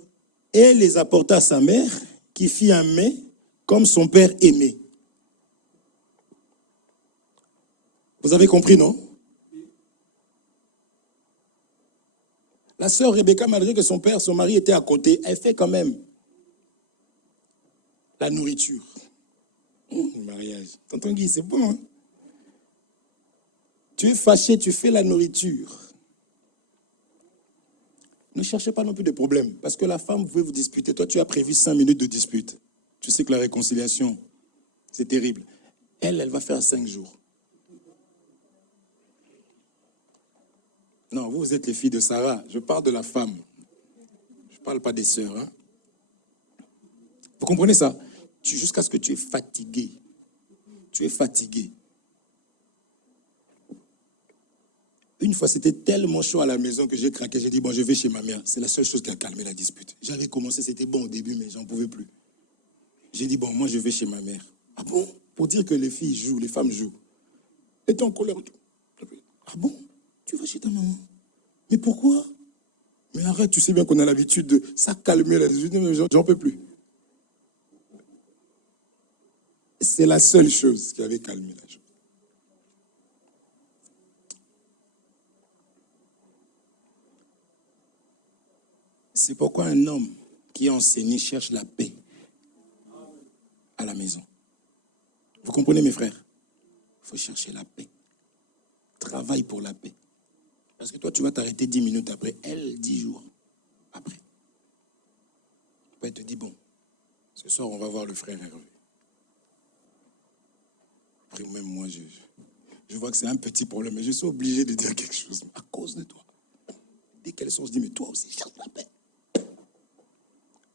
et les apporta à sa mère, qui fit un mets comme son père aimé. Vous avez compris, non? La sœur Rebecca, malgré que son mari était à côté, elle fait quand même la nourriture. Le mariage. Tonton Guy, c'est bon, hein? Tu es fâché, tu fais la nourriture. Ne cherchez pas non plus de problèmes. Parce que la femme, vous pouvez vous disputer. Toi, tu as prévu 5 minutes de dispute. Tu sais que la réconciliation, C'est terrible. Elle va faire 5 jours. Non, vous êtes les filles de Sarah. Je parle de la femme. Je ne parle pas des sœurs. Hein. Vous comprenez ça? Jusqu'à ce que tu es fatigué. Tu es fatigué. Une fois, c'était tellement chaud à la maison que j'ai craqué. J'ai dit, bon, je vais chez ma mère. C'est la seule chose qui a calmé la dispute. J'avais commencé, c'était bon au début, mais j'en pouvais plus. J'ai dit, bon, moi, je vais chez ma mère. Ah bon? Pour dire que les filles jouent, les femmes jouent. Elle était en colère. Ah bon? Tu vas chez ta maman? Mais pourquoi? Mais arrête, tu sais bien qu'on a l'habitude de... Ça calmer la dispute, mais j'en peux plus. C'est la seule chose qui avait calmé la chose. C'est pourquoi un homme qui est enseigné cherche la paix à la maison. Vous comprenez, mes frères? Il faut chercher la paix. Travaille pour la paix. Parce que toi, tu vas t'arrêter 10 minutes après, elle, 10 jours après. Après, elle te dit, bon, ce soir, on va voir le frère Hervé. Après, même moi, je vois que c'est un petit problème, mais je suis obligé de dire quelque chose à cause de toi. Dès qu'elles sont, on se dit, mais toi aussi, cherche la paix.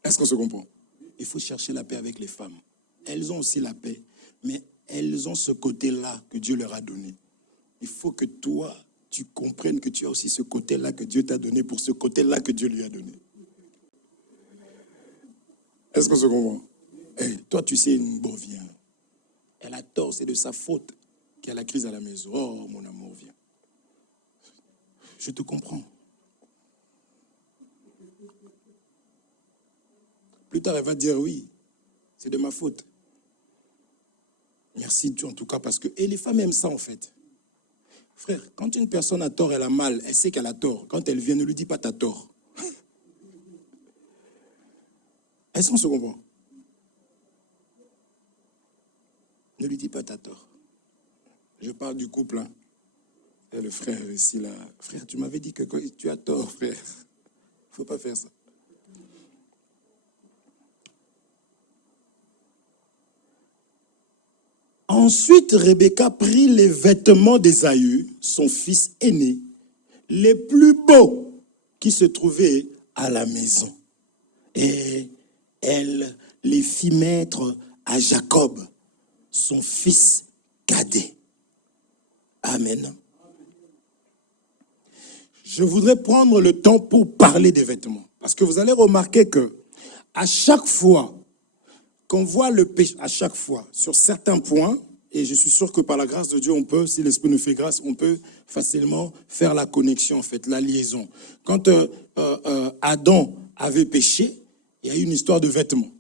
Est-ce qu'on se comprend? Il faut chercher la paix avec les femmes. Elles ont aussi la paix, mais elles ont ce côté-là que Dieu leur a donné. Il faut que toi, tu comprennes que tu as aussi ce côté-là que Dieu t'a donné pour ce côté-là que Dieu lui a donné. Est-ce qu'on se comprend? Hey, toi, tu sais, bon, viens. Elle a tort, c'est de sa faute qu'il y a la crise à la maison. Oh, mon amour, viens. Je te comprends. Plus tard, elle va dire oui, c'est de ma faute. Merci Dieu en tout cas parce que... Et les femmes aiment ça en fait. Frère, quand une personne a tort, elle a mal, elle sait qu'elle a tort. Quand elle vient, ne lui dis pas t'as tort. Est-ce qu'on se comprend? Ne lui dis pas t'as tort. Je parle du couple. Hein. Et le frère ici, là. Frère, tu m'avais dit que tu as tort, frère. Il ne faut pas faire ça. Ensuite, Rebecca prit les vêtements d'Ésaü, son fils aîné, les plus beaux qui se trouvaient à la maison. Et elle les fit mettre à Jacob, son fils cadet. Amen. Je voudrais prendre le temps pour parler des vêtements. Parce que vous allez remarquer que à chaque fois qu'on voit le péché, à chaque fois, sur certains points, et je suis sûr que par la grâce de Dieu, on peut, si l'Esprit nous fait grâce, on peut facilement faire la connexion, en fait, la liaison. Quand Adam avait péché, il y a eu une histoire de vêtements.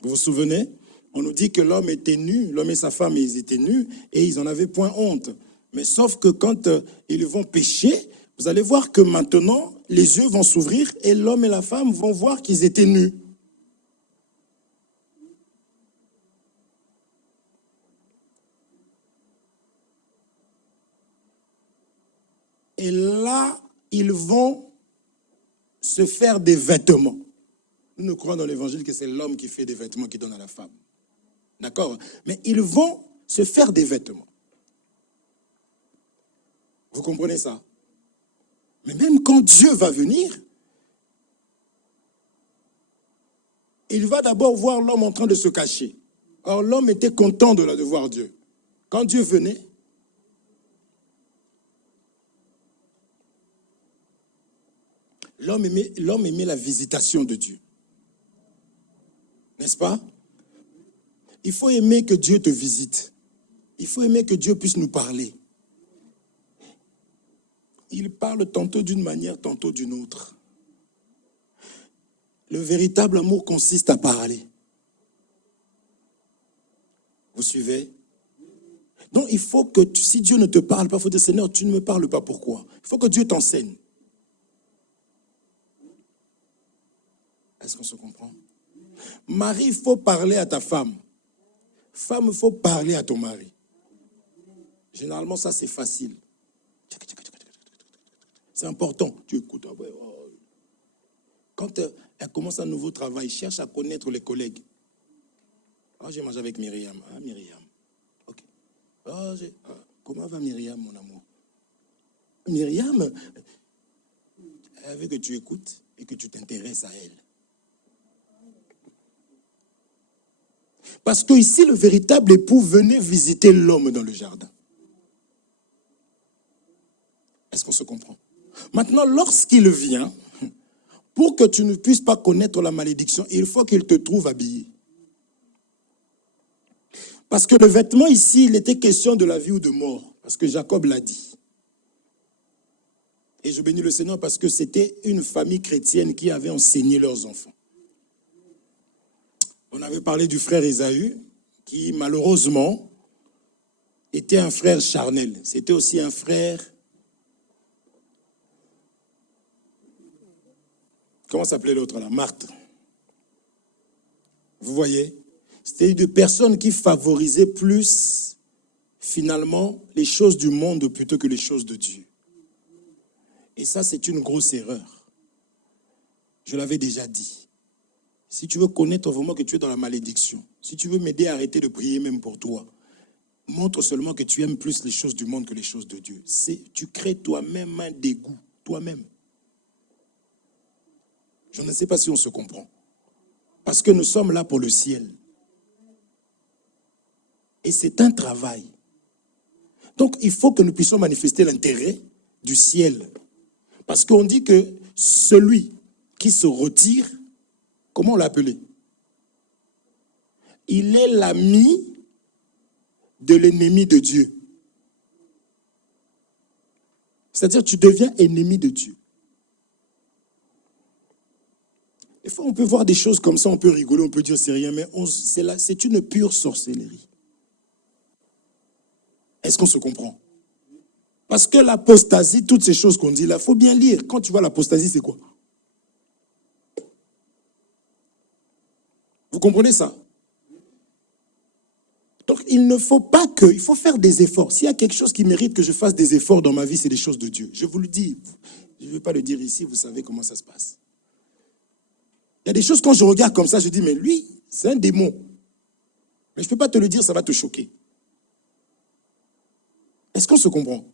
Vous vous souvenez? On nous dit que l'homme était nu, l'homme et sa femme, ils étaient nus, et ils n'en avaient point honte. Mais sauf que quand ils vont pécher, vous allez voir que maintenant, les yeux vont s'ouvrir, et l'homme et la femme vont voir qu'ils étaient nus. Et là, ils vont se faire des vêtements. Nous ne croyons dans l'évangile que c'est l'homme qui fait des vêtements qui donne à la femme. D'accord? Mais ils vont se faire des vêtements. Vous comprenez ça? Mais même quand Dieu va venir, il va d'abord voir l'homme en train de se cacher. Or, l'homme était content de voir Dieu. Quand Dieu venait, l'homme aimait la visitation de Dieu. N'est-ce pas? Il faut aimer que Dieu te visite. Il faut aimer que Dieu puisse nous parler. Il parle tantôt d'une manière, tantôt d'une autre. Le véritable amour consiste à parler. Vous suivez? Donc il faut que, si Dieu ne te parle pas, il faut dire, Seigneur, tu ne me parles pas, pourquoi? Il faut que Dieu t'enseigne. Est-ce qu'on se comprend? Marie, il faut parler à ta femme. Femme, il faut parler à ton mari. Généralement, ça, c'est facile. C'est important. Tu écoutes. Quand elle commence un nouveau travail, cherche à connaître les collègues. Ah, j'ai mangé avec Myriam. Ah, Myriam. Ok. Comment va Myriam, mon amour? Myriam, elle veut que tu écoutes et que tu t'intéresses à elle. Parce que ici, le véritable époux venait visiter l'homme dans le jardin. Est-ce qu'on se comprend? Maintenant, lorsqu'il vient, pour que tu ne puisses pas connaître la malédiction, il faut qu'il te trouve habillé. Parce que le vêtement ici, il était question de la vie ou de mort. Parce que Jacob l'a dit. Et je bénis le Seigneur parce que c'était une famille chrétienne qui avait enseigné leurs enfants. On avait parlé du frère Ésaü, qui malheureusement était un frère charnel. C'était aussi un frère... Comment s'appelait l'autre là? Marthe. Vous voyez? C'était une personne qui favorisait plus, finalement, les choses du monde plutôt que les choses de Dieu. Et ça, c'est une grosse erreur. Je l'avais déjà dit. Si tu veux connaître vraiment que tu es dans la malédiction, si tu veux m'aider à arrêter de prier même pour toi, montre seulement que tu aimes plus les choses du monde que les choses de Dieu. Tu crées toi-même un dégoût, toi-même. Je ne sais pas si on se comprend. Parce que nous sommes là pour le ciel. Et c'est un travail. Donc, il faut que nous puissions manifester l'intérêt du ciel. Parce qu'on dit que celui qui se retire, comment on l'a appelé? Il est l'ami de l'ennemi de Dieu. C'est-à-dire, tu deviens ennemi de Dieu. Des fois, on peut voir des choses comme ça, on peut rigoler, on peut dire c'est rien, mais c'est une pure sorcellerie. Est-ce qu'on se comprend? Parce que l'apostasie, toutes ces choses qu'on dit là, il faut bien lire. Quand tu vois l'apostasie, c'est quoi? Vous comprenez ça? Donc, il ne faut pas que, il faut faire des efforts. S'il y a quelque chose qui mérite que je fasse des efforts dans ma vie, c'est des choses de Dieu. Je vous le dis. Je ne vais pas le dire ici, vous savez comment ça se passe. Il y a des choses, quand je regarde comme ça, je dis, mais lui, c'est un démon. Mais je ne peux pas te le dire, ça va te choquer. Est-ce qu'on se comprend?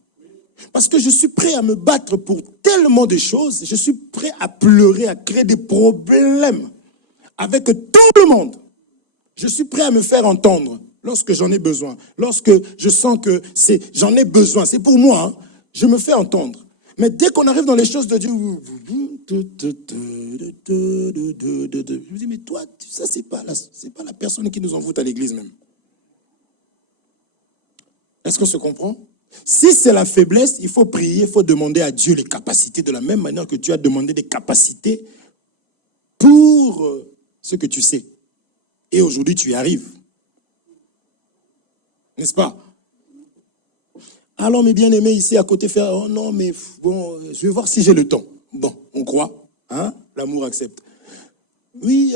Parce que je suis prêt à me battre pour tellement de choses, je suis prêt à pleurer, à créer des problèmes avec tout le monde. Je suis prêt à me faire entendre lorsque j'en ai besoin. Lorsque je sens que j'en ai besoin, c'est pour moi, hein, je me fais entendre. Mais dès qu'on arrive dans les choses de Dieu, je me dis, mais toi, ça, c'est pas la personne qui nous envoûte à l'église même. Est-ce qu'on se comprend? Si c'est la faiblesse, il faut prier, il faut demander à Dieu les capacités, de la même manière que tu as demandé des capacités pour ce que tu sais. Et aujourd'hui, tu y arrives. N'est-ce pas? Alors, mes bien-aimés, ici à côté, faire, oh non, mais bon, je vais voir si j'ai le temps. Bon, on croit, hein? L'amour accepte. Oui,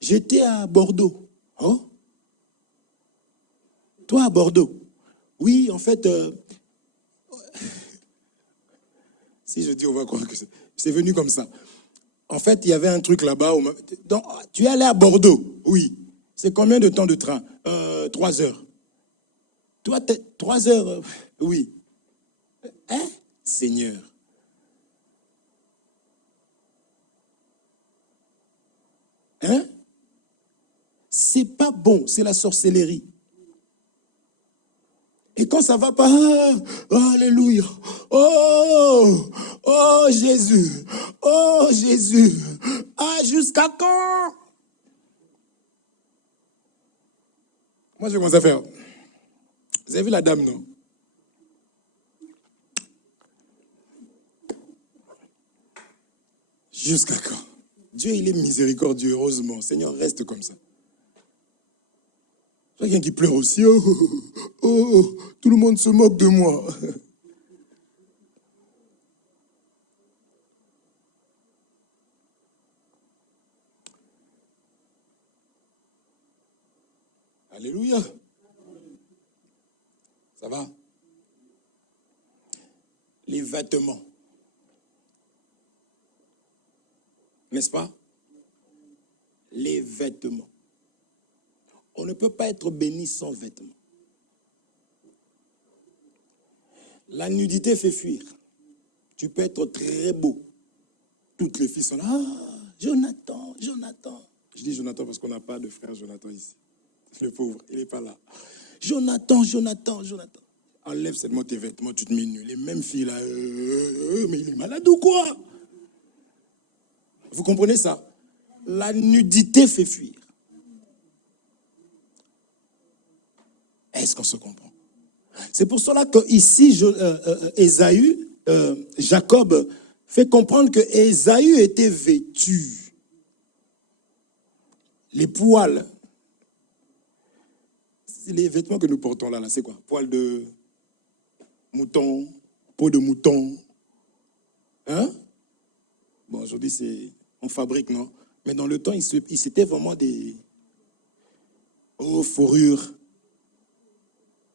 j'étais à Bordeaux. Oh? Toi, à Bordeaux? Oui, en fait, si je dis, on va croire que c'est venu comme ça. En fait, il y avait un truc là-bas. Donc, tu es allé à Bordeaux? Oui. C'est combien de temps de train? 3 heures. Toi, 3 heures? Oui. Hein? Seigneur. Hein? C'est pas bon, c'est la sorcellerie. Et quand ça va pas, alléluia, oh Jésus, jusqu'à quand? Moi, je commence à faire. Vous avez vu la dame, non? Jusqu'à quand? Dieu, il est miséricordieux, heureusement. Seigneur, reste comme ça. Quelqu'un qui pleure aussi. Tout le monde se moque de moi. Alléluia. Ça va? Les vêtements. N'est-ce pas? Les vêtements. On ne peut pas être béni sans vêtements. La nudité fait fuir. Tu peux être très beau. Toutes les filles sont là. Ah, Jonathan, Jonathan. Je dis Jonathan parce qu'on n'a pas de frère Jonathan ici. Le pauvre, il n'est pas là. Jonathan, Jonathan, Jonathan. Enlève seulement tes vêtements, tu te mets nu. Les mêmes filles là, mais il est malade ou quoi? Vous comprenez ça? La nudité fait fuir. Est-ce qu'on se comprend? C'est pour cela que ici, Ésaü, Jacob fait comprendre que Ésaü était vêtu. Les poils, les vêtements que nous portons là, c'est quoi? Poils de mouton, peau de mouton. Hein? Bon, aujourd'hui, on fabrique, non? Mais dans le temps, c'était vraiment des fourrures.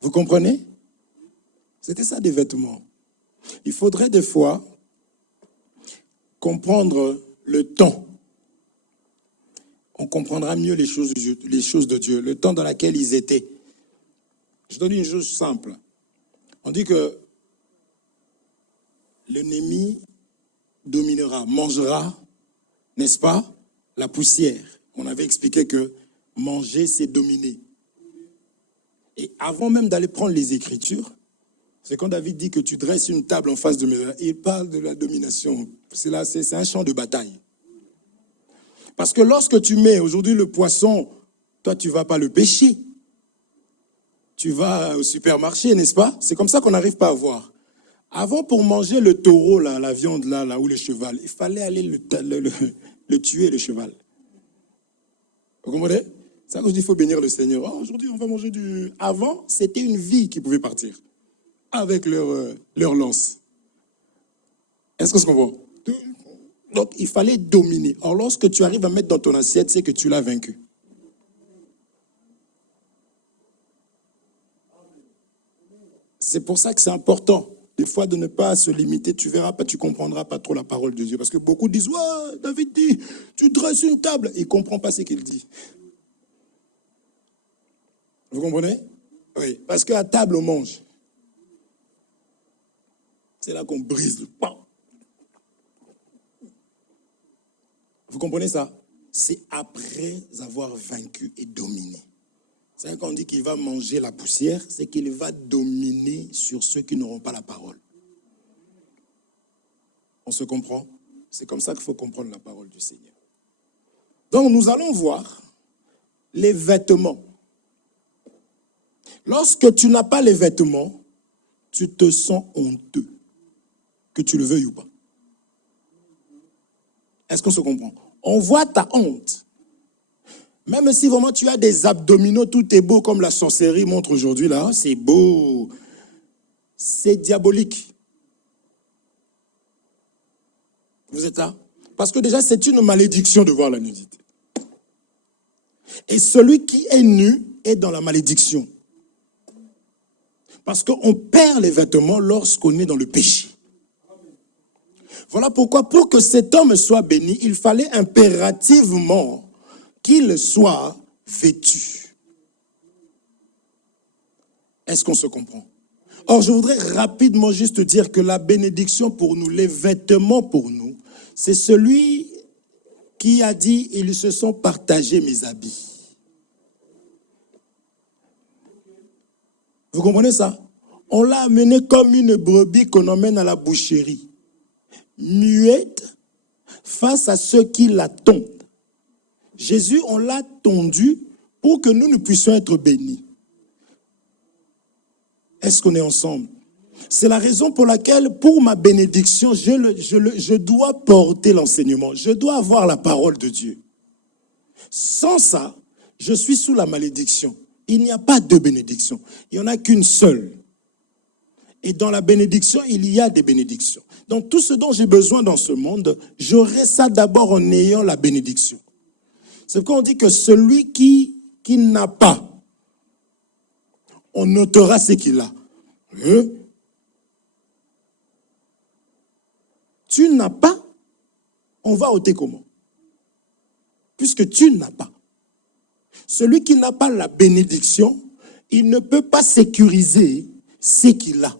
Vous comprenez? C'était ça des vêtements. Il faudrait des fois comprendre le temps. On comprendra mieux les choses de Dieu, le temps dans lequel ils étaient. Je donne une chose simple. On dit que l'ennemi dominera, mangera, n'est-ce pas, la poussière. On avait expliqué que manger, c'est dominer. Et avant même d'aller prendre les Écritures, c'est quand David dit que tu dresses une table en face de mes... Il parle de la domination. C'est un champ de bataille. Parce que lorsque tu mets aujourd'hui le poisson, toi, tu ne vas pas le pêcher. Tu vas au supermarché, n'est-ce pas? C'est comme ça qu'on n'arrive pas à voir. Avant, pour manger le taureau, là, la viande, là, ou le cheval, il fallait aller le tuer, le cheval. Vous comprenez? C'est ça que je dis, il faut bénir le Seigneur. Oh, aujourd'hui, on va manger du... Avant, c'était une vie qui pouvait partir avec leur lance. Est-ce que c'est comprend? Donc, il fallait dominer. Or, lorsque tu arrives à mettre dans ton assiette, c'est que tu l'as vaincu. C'est pour ça que c'est important, des fois, de ne pas se limiter. Tu verras pas, tu comprendras pas trop la parole de Dieu. Parce que beaucoup disent, ouais, David dit, tu dresses une table. Il ne comprend pas ce qu'il dit. Vous comprenez? Oui, parce qu'à table, on mange. C'est là qu'on brise le pain. Vous comprenez ça? C'est après avoir vaincu et dominé. C'est quand on dit qu'il va manger la poussière, c'est qu'il va dominer sur ceux qui n'auront pas la parole. On se comprend? C'est comme ça qu'il faut comprendre la parole du Seigneur. Donc nous allons voir les vêtements. Lorsque tu n'as pas les vêtements, tu te sens honteux, que tu le veuilles ou pas. Est-ce qu'on se comprend? On voit ta honte. Même si vraiment tu as des abdominaux, tout est beau comme la sorcellerie montre aujourd'hui là, c'est beau. C'est diabolique. Vous êtes là? Parce que déjà c'est une malédiction de voir la nudité. Et celui qui est nu est dans la malédiction. Parce qu'on perd les vêtements lorsqu'on est dans le péché. Voilà pourquoi, pour que cet homme soit béni, il fallait impérativement qu'il soit vêtu. Est-ce qu'on se comprend? Or, je voudrais rapidement juste dire que la bénédiction pour nous, les vêtements pour nous, c'est celui qui a dit, ils se sont partagés mes habits. Vous comprenez ça? On l'a amené comme une brebis qu'on emmène à la boucherie, muette face à ceux qui la tondent. Jésus, on l'a tondu pour que nous puissions être bénis. Est-ce qu'on est ensemble? C'est la raison pour laquelle, pour ma bénédiction, je dois porter l'enseignement. Je dois avoir la parole de Dieu. Sans ça, je suis sous la malédiction. Il n'y a pas de bénédiction. Il n'y en a qu'une seule. Et dans la bénédiction, il y a des bénédictions. Donc tout ce dont j'ai besoin dans ce monde, j'aurai ça d'abord en ayant la bénédiction. C'est pourquoi on dit que celui qui n'a pas, on notera ce qu'il a. Tu n'as pas, on va ôter comment? Puisque tu n'as pas. Celui qui n'a pas la bénédiction, il ne peut pas sécuriser ce qu'il a.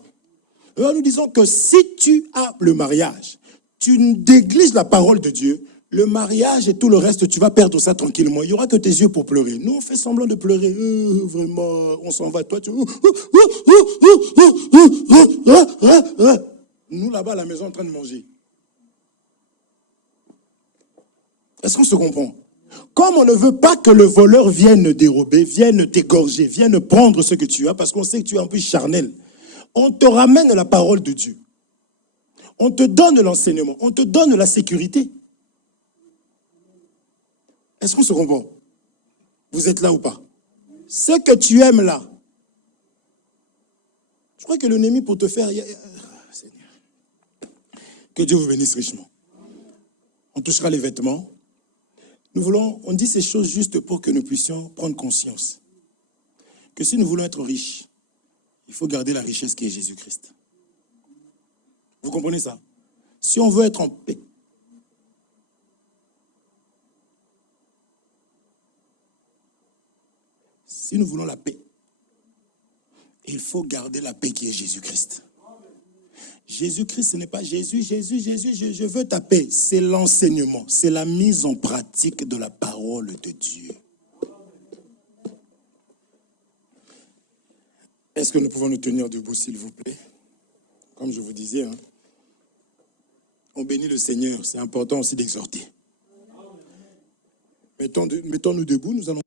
Alors nous disons que si tu as le mariage, tu négliges la parole de Dieu, le mariage et tout le reste, tu vas perdre ça tranquillement. Il n'y aura que tes yeux pour pleurer. Nous, on fait semblant de pleurer. Vraiment, on s'en va. Toi, tu... Nous, là-bas, à la maison, en train de manger. Est-ce qu'on se comprend? Comme on ne veut pas que le voleur vienne dérober, vienne t'égorger, vienne prendre ce que tu as, parce qu'on sait que tu es un peu charnel, on te ramène la parole de Dieu. On te donne l'enseignement, on te donne la sécurité. Est-ce qu'on se comprend? Vous êtes là ou pas? Ce que tu aimes là, je crois que l'ennemi pour te faire... Seigneur. Que Dieu vous bénisse richement. On touchera les vêtements. Nous voulons, on dit ces choses juste pour que nous puissions prendre conscience que si nous voulons être riches, il faut garder la richesse qui est Jésus-Christ. Vous comprenez ça? Si on veut être en paix, si nous voulons la paix, il faut garder la paix qui est Jésus-Christ. Jésus-Christ, ce n'est pas Jésus, je veux ta paix. C'est l'enseignement, c'est la mise en pratique de la parole de Dieu. Est-ce que nous pouvons nous tenir debout, s'il vous plaît? Comme je vous disais, hein, on bénit le Seigneur, c'est important aussi d'exhorter. Mettons-nous debout, nous allons...